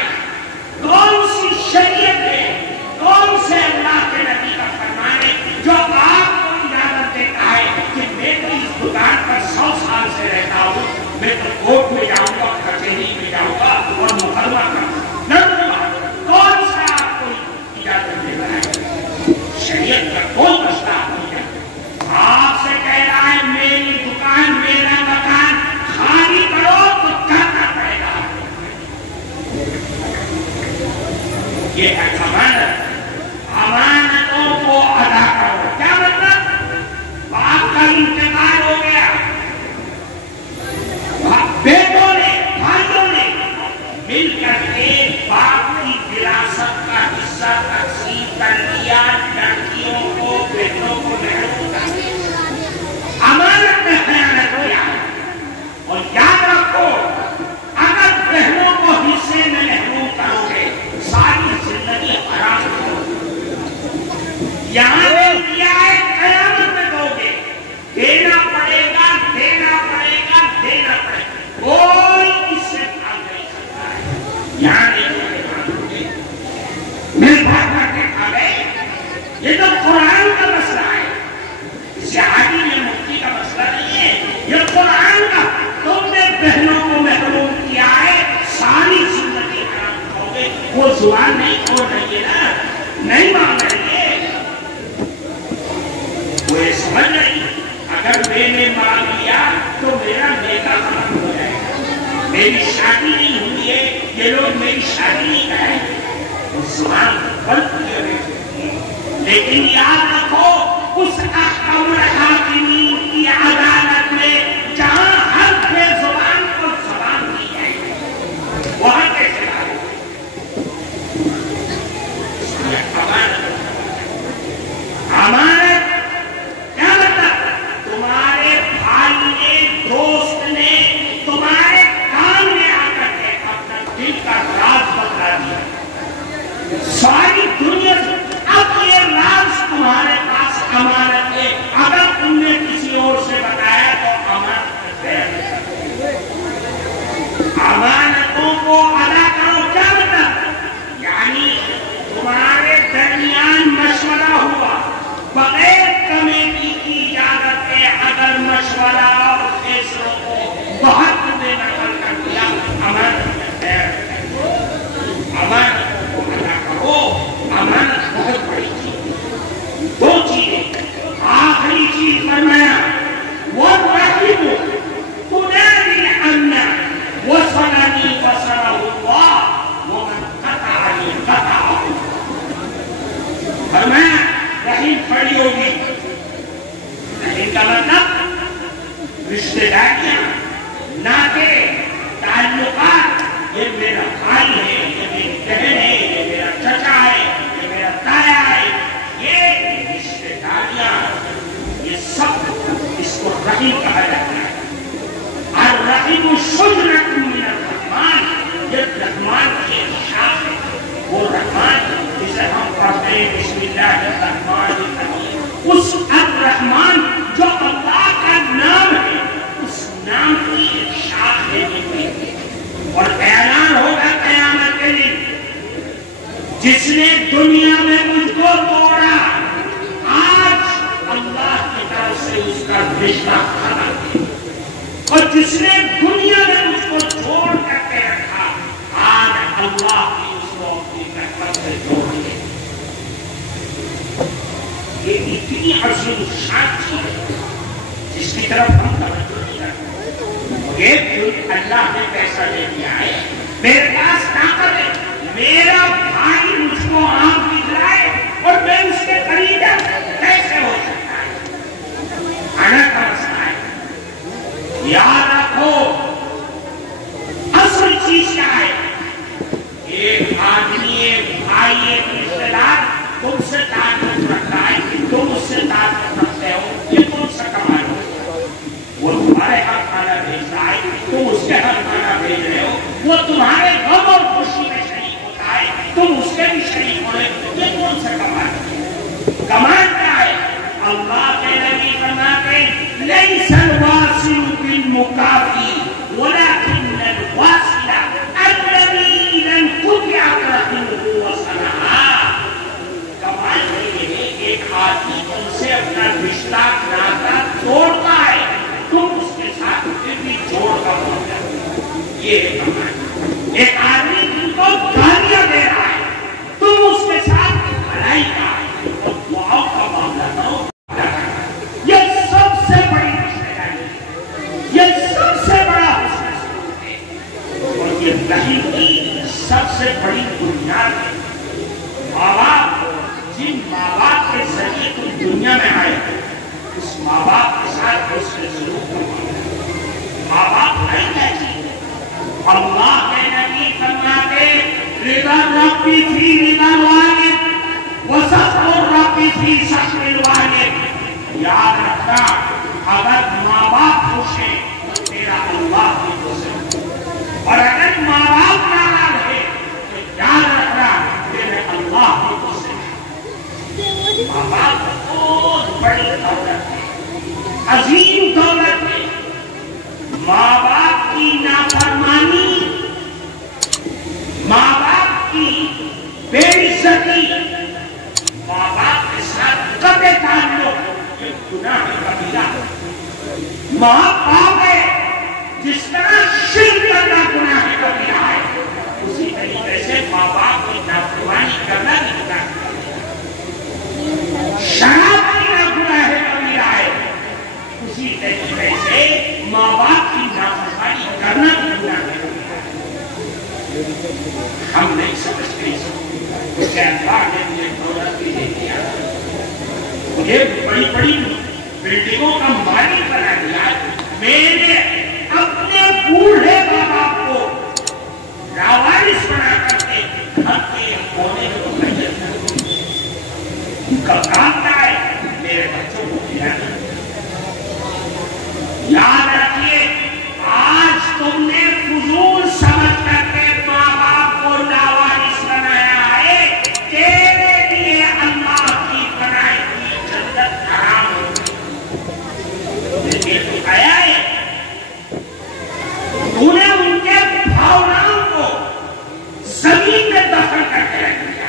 کون سی شریعت ہے، کون سے اللہ کے نبی کا فرمان ہے جو آپ کو اجازت دیتا ہے کہ میں تو اس دکان پر 100 سال سے رہتا ہوں، میں تو کورٹ میں جاؤں گا، کچہری میں جاؤں گا اور مقدمہ کروں گا. کون سا آپ کو اجازت دیتا ہے؟ شریعت کا کوئی مسئلہ نہیں ہے. آپ سے کہہ رہا ہے میری دکان، میرا مکان خالی کرو تو کرنا پڑے گا. یہ ہے امانت. امانتوں کو ادا کرو. کیا مطلب؟ آپ کا انتقال ہو گیا، بیٹوں نے، بھائیوں نے مل کر کے باپ کی وراثت کا حصہ تقسیم کر دیا، لڑکیوں کو، بیٹوں کو محروم کر دیا، امانت میں خیانت کیا. اور یاد رکھو اگر بہنوں کو حصے میں محروم کرو گے ساری زندگی حرام ہوگی. یہاں نہیں دیا ہے، قیامت میں دو گے. دینا پڑے گا، دینا پڑے گا، دینا پڑے گا. کوئی اس سے بھاگ نہیں سکتا ہے. یہاں نہیں دے میں بھاگ کر کے کھا گئے. یہ تو قرآن کا مسئلہ ہے، زیادتی میں مفتی کا مسئلہ نہیں ہے. یہ قرآن کا تم نے بہنوں کو محروم کیا ہے، ساری زندگی حرام کھاؤ گے. وہ زبان نہیں کھول رہی ہے نا، نہیں مان رہی ہے. وہ یہ سمجھ نہیں اگر میں نے مان لیا تو میرا بیٹا ختم ہو جائے گا. میری شادی نہیں ہوئی ہے، یہ لوگ میری شادی نہیں کریں گے. زبان غلط کیے ہوئے. لیکن یاد رکھو اس احکام الحاکمین کی عدالت میں جہاں ہر بے زبان کو زبان دی جائے گی وہاں کیسے آئے؟ امانت کیا مطلب؟ تمہارے بھائی نے، دوست نے تمہارے کام میں آ کر کے اپنا دل کا راز بتلا دیا. ساری دنیا اب یہ راز تمہارے پاس امانت ہے. اگر تم نے کسی اور سے بتایا تو امانت ہے. امانتوں کو ادا کرو. کیا مطلب؟ یعنی تمہارے درمیان مشورہ ہوا بغیر کمیٹی کی اجازت کے، اگر مشورہ اور فیصلوں کو بہت میں نقل کر دیا امانت ہے. امانت کو ادا کرو. امانت بہت بڑی چیز. دو چیزیں. آخری چیز فرمایا والرحم تنادي الأمن وصلني وصله الله ومن قطعني قطعه. فرمایا رحیم کھڑی ہوگی. رحیم کا مطلب رشتے داریاں، ناطے، تعلقات. یہ میرا بھائی ہے، یہ میری بہن ہے، یہ میرا چچا ہے، یہ میرا تایا ہے. یہ رشتے داریاں، یہ سب اس کو رحیم کہا جاتا ہے. الرحیم شجرۃ من الرحمن. یہ رحمان کے شاخ ہے. وہ رحمان جسے ہم پڑھتے ہیں بسم اللہ الرحمن الرحیم، اس الرحمن سے اس کا رشتہ ختم ہے، اور جس نے دنیا میں اس کو چھوڑ کر کے رکھا، آج اللہ کی اس کو اپنی رحمت سے جوڑ دے۔ یہ اتنی عظیم شان چیز ہے جس کی طرف ہم توجہ نہیں کرتے۔ یہ اللہ نے پیسہ دے دیا ہے، میرے پاس طاقت ہے، میرا بھائی مجھ کو آنکھ دکھلائے اور میں اس کے قریب کیسے ہو سکتا ہے؟ آنا کا مسئلہ ہے۔ یاد رکھو اصل چیز کیا ہے؟ ایک آدمی، ایک بھائی، ایک رشتے دار تم سے تعلق رکھتا ہے، تم اس سے تعلق رکھتے ہو، یہ کون سا کمال ہو؟ وہ تمہارے ہر کھانا بھیج رہا ہے، تم اس کے ہر کھانا بھیج رہے ہو، وہ تمہارے غم اور خوشی میں شریک ہوتا ہے، تم اس کے بھی شریک ہو رہے ہو، یہ کون سا کمال ہے؟ کمال کیا ہے؟ اللہ کے نبی فرماتے ہیں لیس الواصل بالمکافی ولکن الواصل الذی لم تقطع رحمه وصلها۔ کمال یہ ہے ایک آدمی تم سے اپنا رشتہ ناتا توڑتا ہے، تم اس کے ساتھ پھر بھی جوڑ کر ہوتا ہے، یہ ہے کمال۔ ایک آدمی تم کو گالیاں دے رہا ہے، تم اس کے ساتھ بھلائی کا اور دعاؤں کا معاملہ کرو، یہ سب سے بڑی رشتے داری ہے، یہ سب سے بڑا حسن سلوک ہے، اور یہ رحم کی سب سے بڑی بنیاد ہے۔ ماں باپ، جن ماں باپ کے ذریعے تم دنیا میں آئے اس ماں باپ کے ساتھ اس کے سلوک کرنا۔ ماں باپ ہے کیا چیز ہے؟ اللہ کے نبی فرماتے رضا ربی فی رضا الوالد وسخط الرب فی سخط الوالد۔ یاد رکھنا اگر ماں باپ خوش ہیں تو تیرا اللہ بھی خوش ہے، اور اگر ماں باپ ناراض ہے تو یاد رکھنا تیرے اللہ بھی خوش ہے۔ ماں باپ بہت بڑی دولت ہے، عظیم دولت ہے۔ ماں باپ کی نافرمانی، ماں باپ کی بے عزتی، ماں باپ کے ساتھ قطع تعلق، یہ گناہ کبیرہ ہے۔ ماں باپ ہے جس طرح شرک کرنا گناہ کبیرہ ہے، اسی طریقے سے ماں باپ کی نافرمانی کرنا بھی گناہ کبیرہ ہے۔ شراب پینا گناہ کبیرہ ہے، اسی طریقے سے ماں باپ کی نافرمانی کرنا بھی گناہ کبیرہ ہے۔ ہم نہیں سمجھتے کہ اللہ نے مجھے دولت بھی دے دیا، مجھے بڑی بڑی بلڈنگوں کا مالک بنا دیا، میں نے اپنے بوڑھے ماں باپ کو لاوارث بنا کر کے گھر کے کونے میں بھیج دیا۔ ان کا کام کیا ہے؟ میرے بچوں کو کھلانا۔ یاد رکھیے آج تم نے فضول سمجھ کر کے ماں باپ کو لاوارث بنایا ہے، تیرے لیے اللہ کی بنائی ہوئی جنت حرام ہوگی۔ لیکن تو آیا ہے انہیں ان کے بھاؤناؤں کو زمین میں دفن کر کے رکھ دیا۔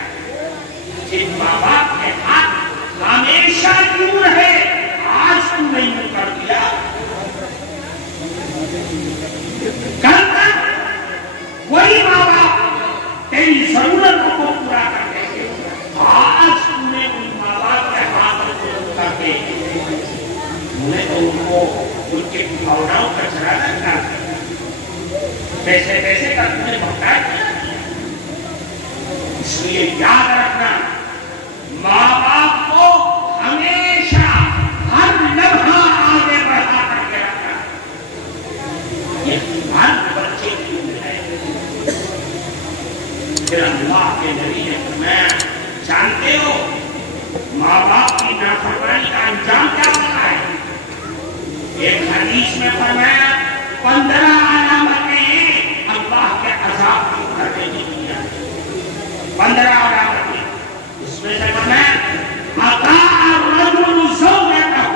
جن ماں باپ کے ہاتھ ہمیشہ یوں رہے، آج تم نے یوں کر دیا، کل تک وہی ماں باپ تیری ضرورت کو پورا کر دیں گے، آج تم نے ان ماں باپ کے ہاتھ کو کر کے انہیں تو ان کو ان کے بھاؤناؤں کا چلانا کر پیسے پیسے کا تم نے محتاج کیا۔ اس لیے یاد رکھنا ماں باپ کو ہمیشہ ہر لمحہ آگے بڑھا کر کے رکھنا، یہ ہر بچے کی عمر ہے۔ پھر اللہ کے نبی نے فرمایا جانتے ہو ماں باپ کی نافرمانی کا انجام کیا ہوتا ہے؟ ایک حدیث میں فرمایا 15 علامتیں ہیں اللہ کے عذاب کو کرنے کی دنیا، 15 علامتیں، اس میں سے فرمایا اطاع الرجل زوجته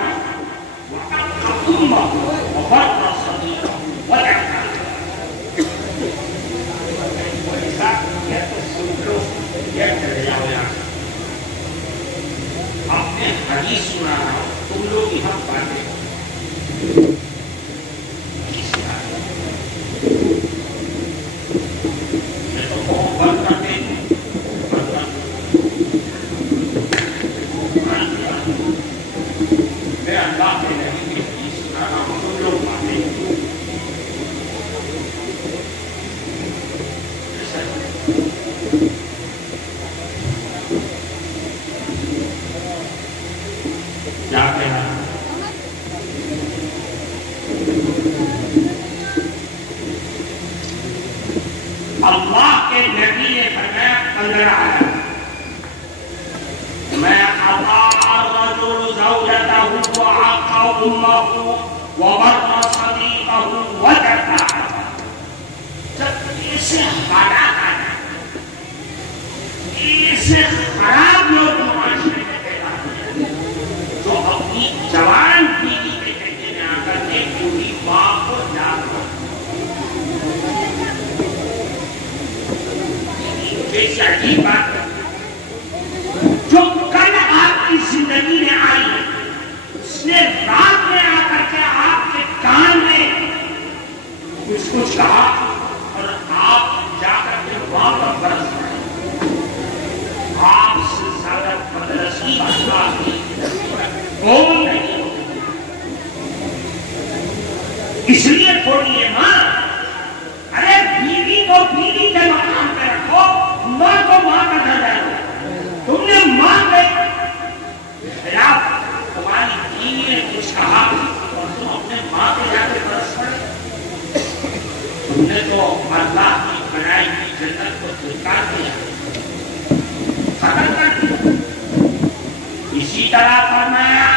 وأطاع أمه وبر صديقه وترك وإذا يتصل يتجاوز۔ اپنے حدیث سنا رہا ہوں، تم لوگ یہاں باتیں اللہ کے نبی نے فرمایا 15 آیا میں اطاع الرجل زوجته وعق امه وبر صديقه وجفا جب اسے حالات آیا اسے خراب لوگ معاشرے میں پیدا ہوئے جو اپنی جوان بیوی کے کہتے میں آ کر کے پوری باپ کو جاگ ایسی عجیب بات جو کل آپ کی زندگی میں آئی اس نے رات میں آ کر کے آپ کے کان میں کچھ کہا اور آپ جا کر کے وہاں پر برس پڑے آپ سے زیادہ بدرسی اللہ کی کون نہیں اس لیے تھوڑی ماں ارے بیوی کو بیوی کے مقام پہ رکھو ماں کو ماں کا درجہ دو تم نے ماں کے خلاف تمہاری بیوی نے کچھ کہا اور تم اپنے ماں کے جا کے برس پڑے تم نے تو اللہ کی بنائی کی جنت کو دھکار دیا ختم کر دیا اسی طرح فرمایا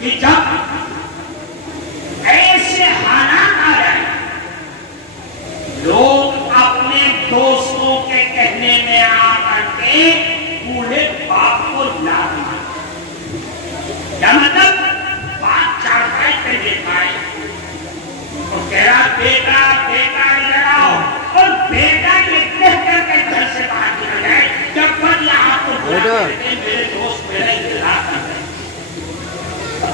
کہ جب ایسے حالات آ جائیں لوگ اپنے دوستوں کے کہنے میں آ کر کے بوڑھے باپ کو لا دیا کیا مطلب باپ چارپائی پہ دیکھا ہے اور کہہ رہا بیٹا بیٹا ادھر آؤ اور بیٹا یہ کہہ کر کے گھر سے باہر نکل جائے جب پر یہ آپ کو بلا کرتے ہیں میرے دوست میرا انتظار کر رہے ہیں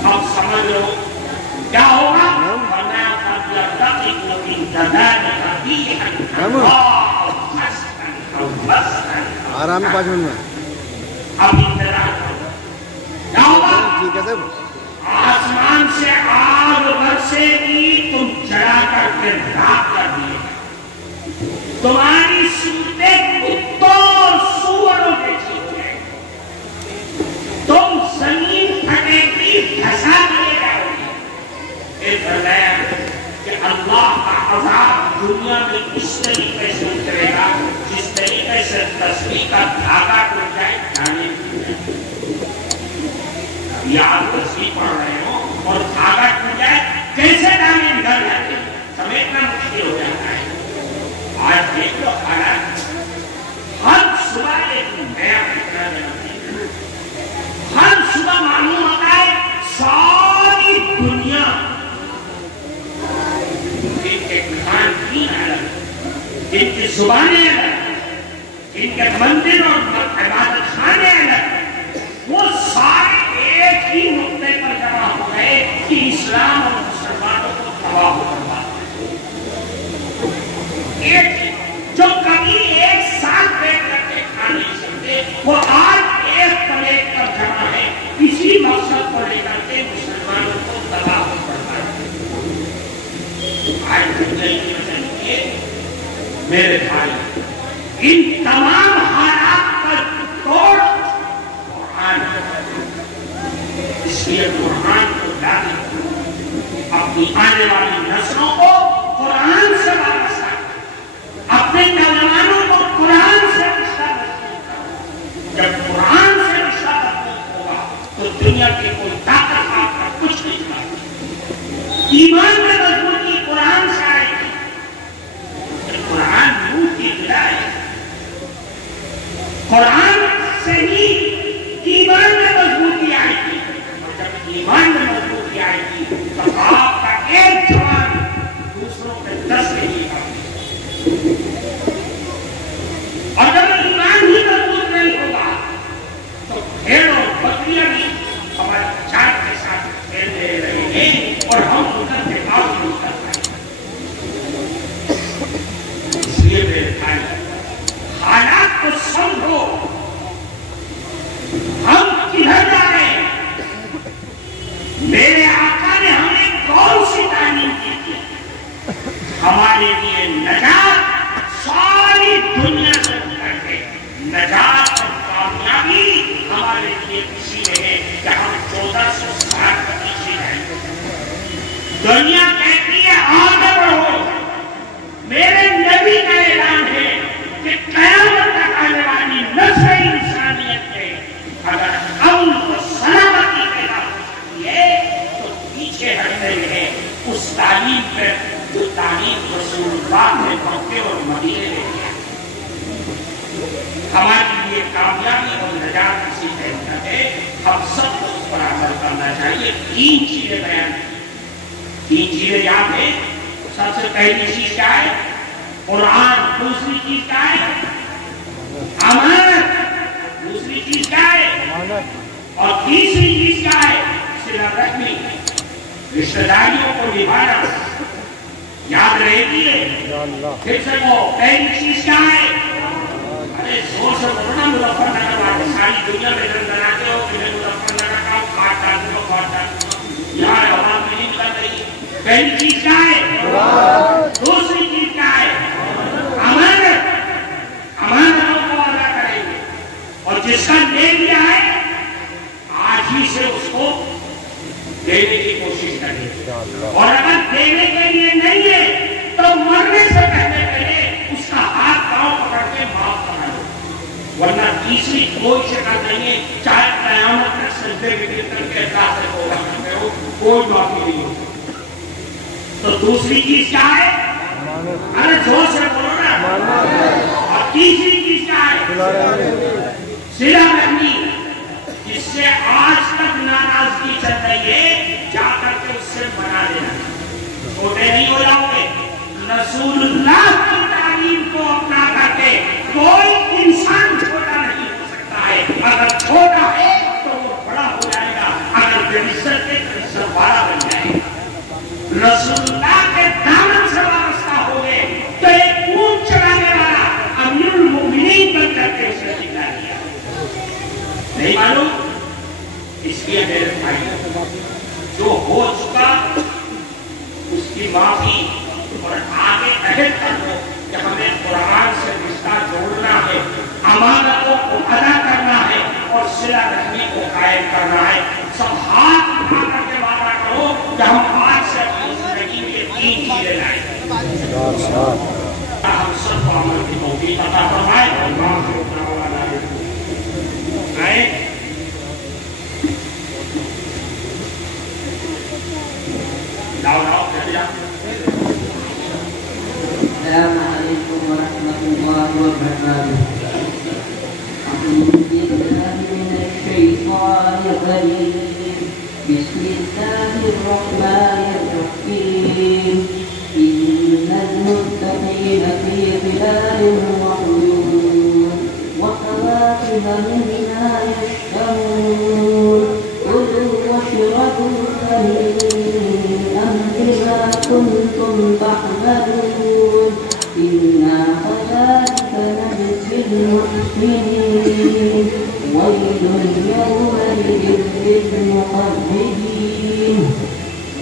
اب سمجھ لو کیا ہوگا آرام میں 5 منٹ میں اب انتظار کرو کیا ہوگا ٹھیک ہے سر آسمان سے آگ برسے گی تم جلا کر کے راکھ کر دیے تمہاری صورتیں کتوں اور سوروں کے چیزیں تم زمین پھٹے گی دھسا دیے جاؤ گے ایک فرمایا کہ اللہ کا عذاب دنیا میں اس طریقے سے اترے گا جس طریقے سے تسبیح کا دھاگا ٹوٹ جائے جانے ابھی آپ تسبیح پڑھ رہے ہو اور دھاگا ٹوٹ جائے کیسے دانے نکل جاتے ہیں سمیٹنا مشکل ہو جاتا ہے آج دیکھ لو حالات ہر صبح ایک نیا فکرہ جنم ہر صبح معلوم ہوتا ہے ساری دنیا جن کے کھان پین الگ جن کی زبانیں الگ جن کے مندر اور عبادت خانے الگ وہ سارے ایک ہی نقطے پر جمع ہو گئے کہ اسلام اور مسلمانوں کو تباہ و برباد ایک جو کبھی ایک ساتھ بیٹھ کر کے کھا نہیں سکتے وہ آج ایک پلیٹ پر جمع ہے اسی مقصد کو لے کر کے مسلمانوں کو تباہ و برباد آج میرے بھائی ان تمام حالات پر توڑ قرآن اس لیے قرآن کو لاگو اپنی آنے والی نسلوں کو قرآن سے وابستہ اپنے نوجوانوں کو قرآن سے رشتہ مضبوط جب قرآن سے رشتہ مضبوط ہوگا تو دنیا کی کوئی طاقت آپ کا کچھ نہیں کر سکتی ایمان میں مضبوطی قرآن سے آئے گی قرآن نور کی ہدایت قرآن سے ہی ایمان میں مضبوطی آئے گی اور جب ایمان میں مضبوطی آئے گی تو آپ کا ایک جوان دوسروں کے 10 کے لیے اور جب ایمان ہی مضبوط نہیں ہوگا تو بھیڑ اور بکریاں بھی ہمارے چاند کے ساتھ کھیلتے رہیں گے سکیں اور ہم ان کا دفاع نہیں کر پائیں. اس لیے میرے بھائی حالات کو سمجھو، ہم کدھر جا رہے ہیں. میرے آقا نے ہمیں کون سی تعلیم کی تھی؟ ہمارے لیے نجات ساری دنیا سے کر کے نجات اور کامیابی ہمارے لیے اسی میں ہے کہ ہم 1460 کا پیچھے جائیں. دنیا کہتی ہے آگے بڑھو. میرے نبی کا اعلان ہے کہ قیامت تک آنے والی نسل انسانیت میں اگر امن و سلامتی پیدا ہو سکتی ہے تو پیچھے ہٹ رہی ہے اس تعلیم پر جو تعلیم رسول اللہ نے مکے اور مدینے میں کیا. ہمارے لیے کامیابی اور نجات اسی طرح ہے. ہم سب کو اس پر عمل کرنا چاہیے. 3 چیزیں بیان کی. 3 چیزیں یاد ہیں. سب سے پہلی چیز کیا ہے؟ قرآن. دوسری چیز کیا ہے؟ امانت. دوسری چیز کیا ہے؟ اور تیسری چیز کیا ہے؟ صلہ رحمی، رشتہ داریوں کو نبھانا. یاد رہے گی. پھر سے وہ پہلی چیز کیا ہے؟ ارے زور سے بولنا. مظفر نگر والے ساری دنیا میں بناتے ہو کہ مظفر نگر کا خاندان کو خاندان یہاں عوام میں نہیں نکل رہی. پہلی چیز کیا ہے؟ دوسری چیز کیا ہے؟ امانت. امانتوں کو ادا کریں گے اور جس کا لے لیا ہے آج ہی سے اس کو دینے کی کوشش کریں. اور اگر دینے کے لیے نہیں ہے تو مرنے سے پہلے اس کا ہاتھ پاؤں پکڑ کے معاف کرا دو. ورنہ تیسری کوئی شکل نہیں ہے. چاہے قیامت میں سجدے میں گر کر کے اللہ سے توبہ کرتے ہو کوئی معافی نہیں ہوتی. تو دوسری چیز کیا ہے؟ ارے زور سے بولو نا. اور تیسری چیز کیا ہے؟ صلہ رحمی. جس سے آج تک ناراضگی چل رہی ہے جا کر کے اس سے منا دینا. چھوٹے نہیں ہو جاؤ گے. رسول اللہ کی تعلیم کو اپنا کر کے کوئی انسان چھوٹا نہیں ہو سکتا ہے. اگر چھوٹا ہے تو وہ بڑا ہو جائے گا. اگر عزت ہے تو عزت والا بن جائے گا. رسول اللہ کے دامن سے وابستہ ہو گئے تو ایک اونٹ چلانے والا امیر المؤمنین بن کر کے اسے سکھا دیا. نہیں معلوم؟ اس لیے میرے بھائی جو ہو چکا اس کی معافی اور آگے عہد کر لو کہ ہمیں قرآن سے رشتہ جوڑنا ہے، امانتوں کو ادا کرنا ہے اور صلہ رحمی کو قائم کرنا ہے. سب ہاتھ اٹھا کر کے وعدہ کرو کہ ہم آج سے اپنی زندگی میں 3 چیزیں لائیں. ہم سب کو عمل کی توفیق عطا فرمائے. السلام علیکم ورحمۃ اللہ وبرکاتہ. اعوذ باللہ من الشیطان الرجیم. بسم اللہ الرحمن الرحیم. ان المتقین فی ظلال وعیون وفواکہ مما یشتهون. كلوا واشربوا هنيئا بما كنتم تعملون. إنا كذلك نجزي المحسنين. ويل يومئذ للمكذبين.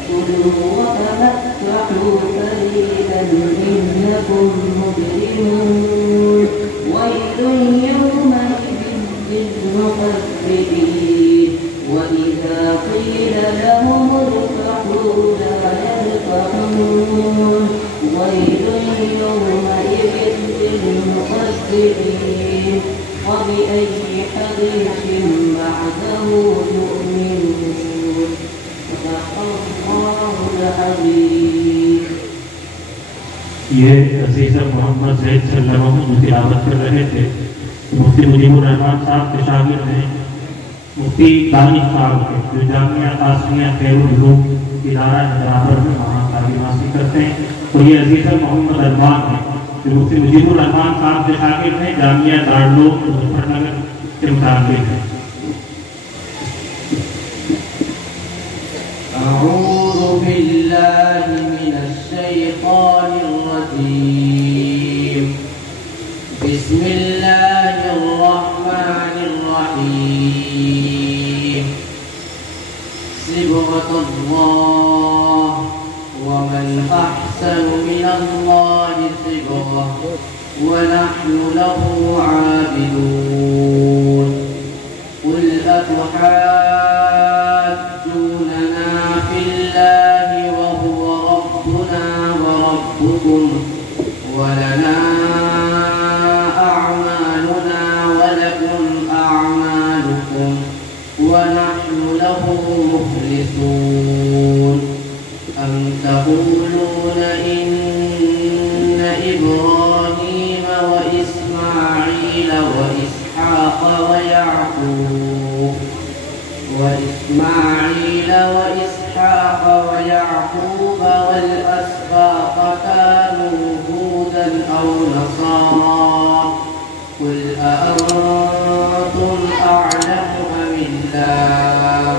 كلوا وتمتعوا قليلا إنكم مجرمون. ويل يومئذ للمكذبين. وإذا قيل لهم اركعوا لا يركعون. ويل يومئذ للمكذبين. وبأي حديث بعده يؤمنون. صدق الله العظيم. یہ عزیز محمد زید صلی اللہ علیہ وسلم تلاوت کر رہے تھے. مفتی مجیب الرحمان صاحب کے شاگرد ہیں مفتی دانش صاحب کے، جو جامعہ قاسمیہ خیر العلوم ادارہ حیدرآباد میں وہاں تعلیم حاصل کرتے ہیں. تو یہ عزیز محمد ارمان ہیں جو مفتی مجیب الرحمان صاحب کے شاگرد ہیں، جامعہ دارالعلوم مظفر نگر کے متعلق ہیں. أعوذ بالله من الشيطان الرجيم بسم الله الرحمن الرحيم صبغة الله ومن أحسن من الله صبغة ونحن له عابدون قل أتحاجوننا في الله وهو ربنا وربكم ولنا أعمالنا ولكم أعمالكم ونحن له مخلصون أم تقولون إن إبراهيم وإسماعيل وإسحاق ويعقوب والأسباط كانوا هودا أو نصارى قل أأنتم أعلم أم الله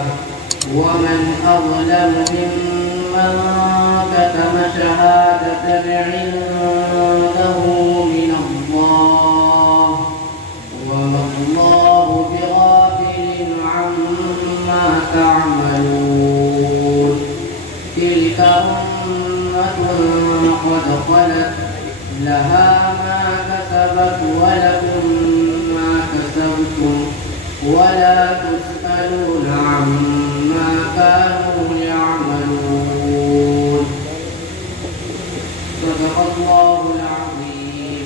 ومن أظلم ممن كتم شهادة عنده من الله وما الله بغافل عما تعملون تلك أمة قد خلت لها ما كسبت ولكم ما كسبتم ولا تسألون عما كانوا يعملون صدق الله العظيم.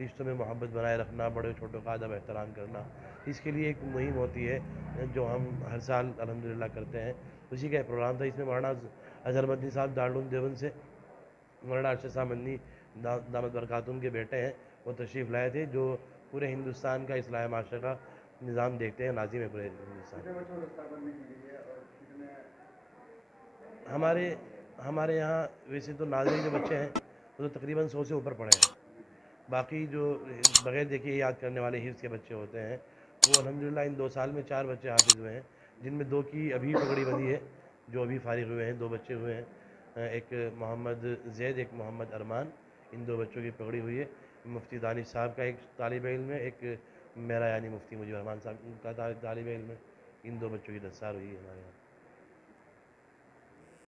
رشتوں میں محبت بنائے رکھنا، بڑے چھوٹوں کا ادب احترام کرنا، اس کے لیے ایک مہم ہوتی ہے جو ہم ہر سال الحمدللہ کرتے ہیں۔ اسی کا ایک پروگرام تھا، اس میں مولانا اظہر مدنی صاحب دارالعلوم دیوبند سے مولانا ارشد صاحب مدنی دامت برکاتہم کے بیٹے ہیں، وہ تشریف لائے تھے، جو پورے ہندوستان کا اصلاح معاشرہ کا نظام دیکھتے ہیں، ناظم ہے پورے ہندوستان۔ ہمارے یہاں ویسے تو ناظرین جو بچے ہیں وہ تو تقریباً 100 سے اوپر پڑھے ہیں، باقی جو بغیر دیکھے یاد کرنے والے حفظ کے بچے ہوتے ہیں وہ الحمدللہ ان 2 سال میں 4 بچے حافظ ہوئے ہیں، جن میں 2 کی ابھی پگڑی بندھی ہے، جو ابھی فارغ ہوئے ہیں، 2 بچے ہوئے ہیں، ایک محمد زید، ایک محمد ارمان، ان 2 بچوں کی پگڑی ہوئی ہے۔ مفتی دانش صاحب کا ایک طالب علم ہے، ایک میرا یعنی مفتی مجیب الرحمان صاحب کا طالب علم ہے، ان 2 بچوں کی دستار ہوئی ہے ہمارے یہاں۔